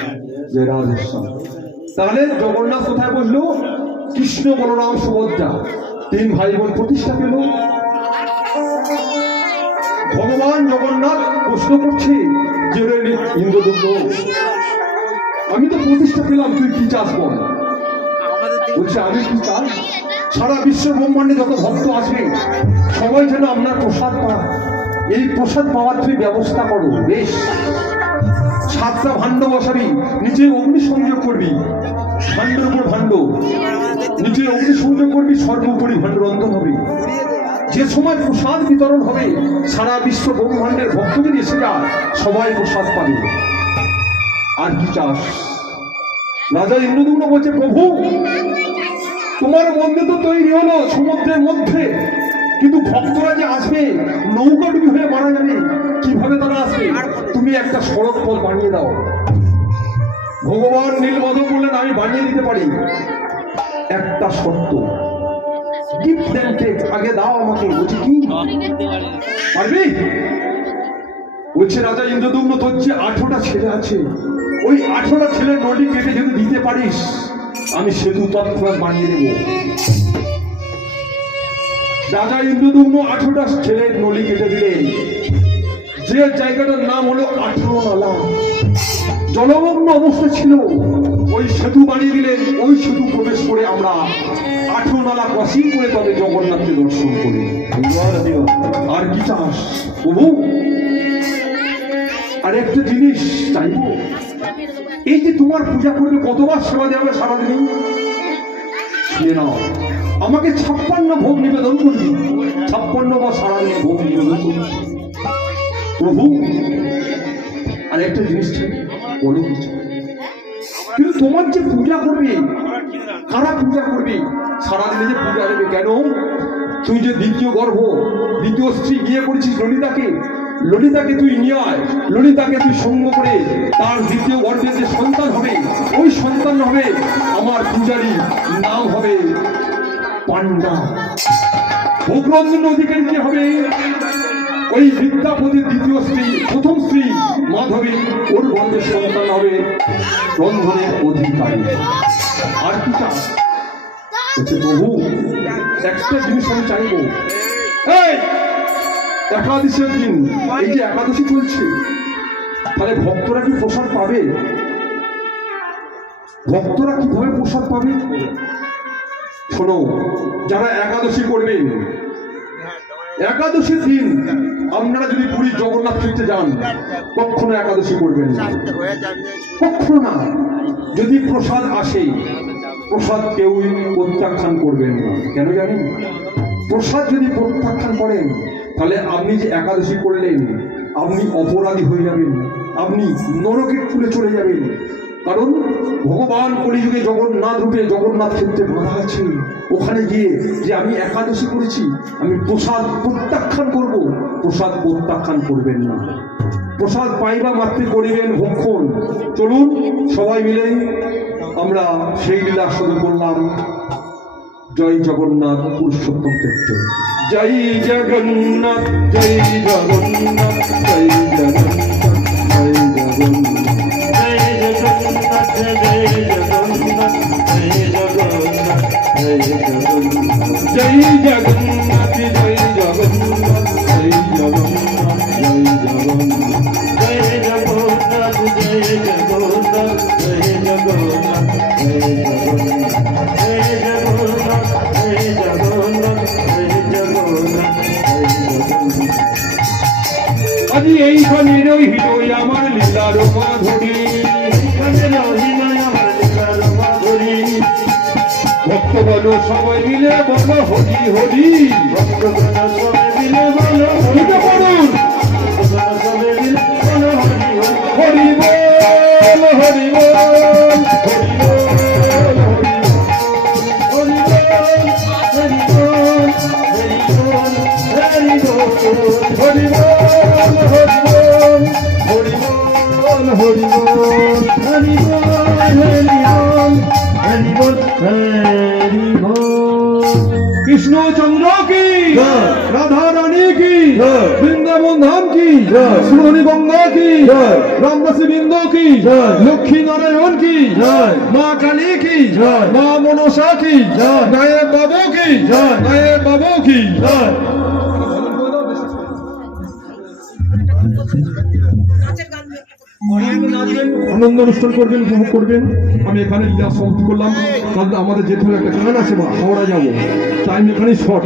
জয় রাধেশ্যাম। তাহলে জগন্নাথ কোথায় বসলো? কৃষ্ণ বলরাম সুভদ্রা তিন ভাই বোন প্রতিষ্ঠা পেল। ভগবান জগন্নাথ প্রশ্ন করছে যে ইন্দ্রদূত, আমি তো প্রতিষ্ঠা পেলাম, তুই কি চাস বল? বলছে আমি কি চাই? সারা বিশ্ব ব্রহ্মাণ্ডে যত ভক্ত আসবে সবাই যেন আপনার প্রসাদ পায়, এই প্রসাদ পাওয়ার তুই ব্যবস্থা করো। বেশ, 7টা ভাণ্ড বসাবি, নিচে অগ্নি সংযোগ করবি, ভাণ্ডের উপর ভাণ্ড, নিচে অগ্নি সংযোগ করবি, সর্বোপরি ভাণ্ড রন্ধন হবে। যে সময় প্রসাদ বিতরণ হবে সারা বিশ্ব ব্রহ্মাণ্ডের ভক্তদের এসে যা, সবাই প্রসাদ পাবে। আর কি চাস? রাজা ইন্দ্রদূম্ন বলছে প্রভু, তোমার মন্দির তো তৈরি হলো সমুদ্রের মধ্যে, কিন্তু ভক্তরা যে আসবে নৌকা ডুবি হয়ে মারা যাবে, কিভাবে তারা আসবে? তুমি একটা সড়ক পথ বানিয়ে দাও। ভগবান নীলমাধব বললেন আমি বানিয়ে দিতে পারি, একটা শর্ত, গিফট আগে দাও আমাকে। বলছি কি পারবি? বলছে রাজা ইন্দ্রদূম্ন, তোর যে 18টা ছেলে আছে, ওই 18টা ছেলের নলি কেটে যদি দিতে পারিস আমি সেতু তৎক্ষণাৎ বানিয়ে দেব। রাজা ইন্দ্রদূম্ন 18টা ছেলের নলি কেটে দিলেন। যে জায়গাটার নাম হলো 18 নালা, জলমগ্ন অবস্থা ছিল, ওই সেতু বানিয়ে দিলেন। ওই সেতু প্রবেশ করে আমরা 18 নালা ক্রসিং করে তবে জগন্নাথকে দর্শন করি। আর কি চাস প্রভু? আর একটা জিনিস চাইব, এই যে তোমার পূজা করবে, কতবার সেবা দেবে সারাদিন, শুনে নাও, আমাকে 56 ভোগ নিবেদন করবি, 56 বার সারাদিন ভোগ নিবেদন করবি প্রভু। আর একটা জিনিস চাই, বলো কিছু। কিন্তু তোমার যে পূজা করবে, কারা পূজা করবে? সারাদিনে যে পূজা দেবে কেন? তুই যে দ্বিতীয় গর্ভ, দ্বিতীয় স্ত্রী বিয়ে করেছিস ললিতাকে, ললিতাকে তুই নিয়ে আয়, ললিতাকে তুই সঙ্গ করে তার দ্বিতীয় গর্ভে যে সন্তান হবে, ওই সন্তান হবে আমার পূজারী, নাম হবে পান্ডা। ভোগরঞ্জন অধিকারী কে হবে? ওই বিদ্যাপতির দ্বিতীয় স্ত্রী প্রথম স্ত্রী মাধবী ওর বন্ধের সন্তান হবে রন্ধনের অধিকারী। আর কি চান? বলছে প্রভু একটা জিনিস আমি চাইবো, এই একাদশীর দিন, এই যে একাদশী চলছে, তাহলে ভক্তরা কি প্রসাদ পাবে? ভক্তরা কিভাবে প্রসাদ পাবে? শোনো, যারা একাদশী করবেন, একাদশীর দিন আপনারা যদি পুরী জগন্নাথ ক্ষেত্রে যান, কখনো একাদশী করবেন না, কখনো না। যদি প্রসাদ আসে, প্রসাদ কেউ প্রত্যাখ্যান করবেন না। কেন জানেন? প্রসাদ যদি প্রত্যাখ্যান করেন, তাহলে আপনি যে একাদশী করলেন, আপনি অপরাধী হয়ে যাবেন, আপনি নরকের খুলে চলে যাবেন। কারণ ভগবান কলিযুগে জগন্নাথ রূপে জগন্নাথ ক্ষেত্রে বাধা আছে, ওখানে গিয়ে যে আমি একাদশী করেছি, আমি প্রসাদ প্রত্যাখ্যান করব, প্রসাদ প্রত্যাখ্যান করবেন না। প্রসাদ পাইবা মাতৃ করিবেন ভক্ষণ। চলুন সবাই মিলে আমরা সেই লীলা শুরু করলাম। জয় জগন্নাথ পুরুষোত্তম ক্ষেত্র। জয় জগন্নাথ, জয় জগন্নাথ, জয় জগন্নাথ, জয় জগন্নাথ, জয় জগন্নাথ, জয় জগন্নাথ, জয় জগন্নাথ, জয় জগন্নাথ, জয় জগন্নাথ, জয় জগন্নাথ, জয় জগন্নাথ, জয় জগন্নাথ, জয় জগন্নাথ, জয় জগন্নাথ, জয় জগন্নাথ, জয় জগন্নাথ। আজি এইখানে রহিল আমার লীলার মাধুরী, এইখানে রহিল আমার লীলার মাধুরী। ভক্ত বলো সবাই মিলে বলো হরি হরি, ভক্ত বলো সবাই মিলে বলো হরি বলুন, সবাই মিলে বলো হরি হরি, হরি বল হরি বল, হরি বল হরি বল, হরি বল হরি বল, হরি বল হরি বল, হরি বল হরি বল, হরি বল হরি বল, হরি বল হরি বল। কৃষ্ণচন্দ্র কি, রাধা রানী কি, বৃন্দাবন ধাম কি, সুরনি গঙ্গা কি, রামদাসী বৃন্দ কি, লক্ষ্মী নারায়ণ কি, মা কালী কি, মা মনসা কি, নায়ক বাবু কি, নায়ক বাবু কি। আনন্দ অনুষ্ঠান করবেন, উপভোগ করবেন। আমি এখানে লীলা সমাপ্তি করলাম। কারণ আমাদের যেতে হলে একটা গান আছে, হাওড়া যাবো, টাইম এখানেই শর্ট।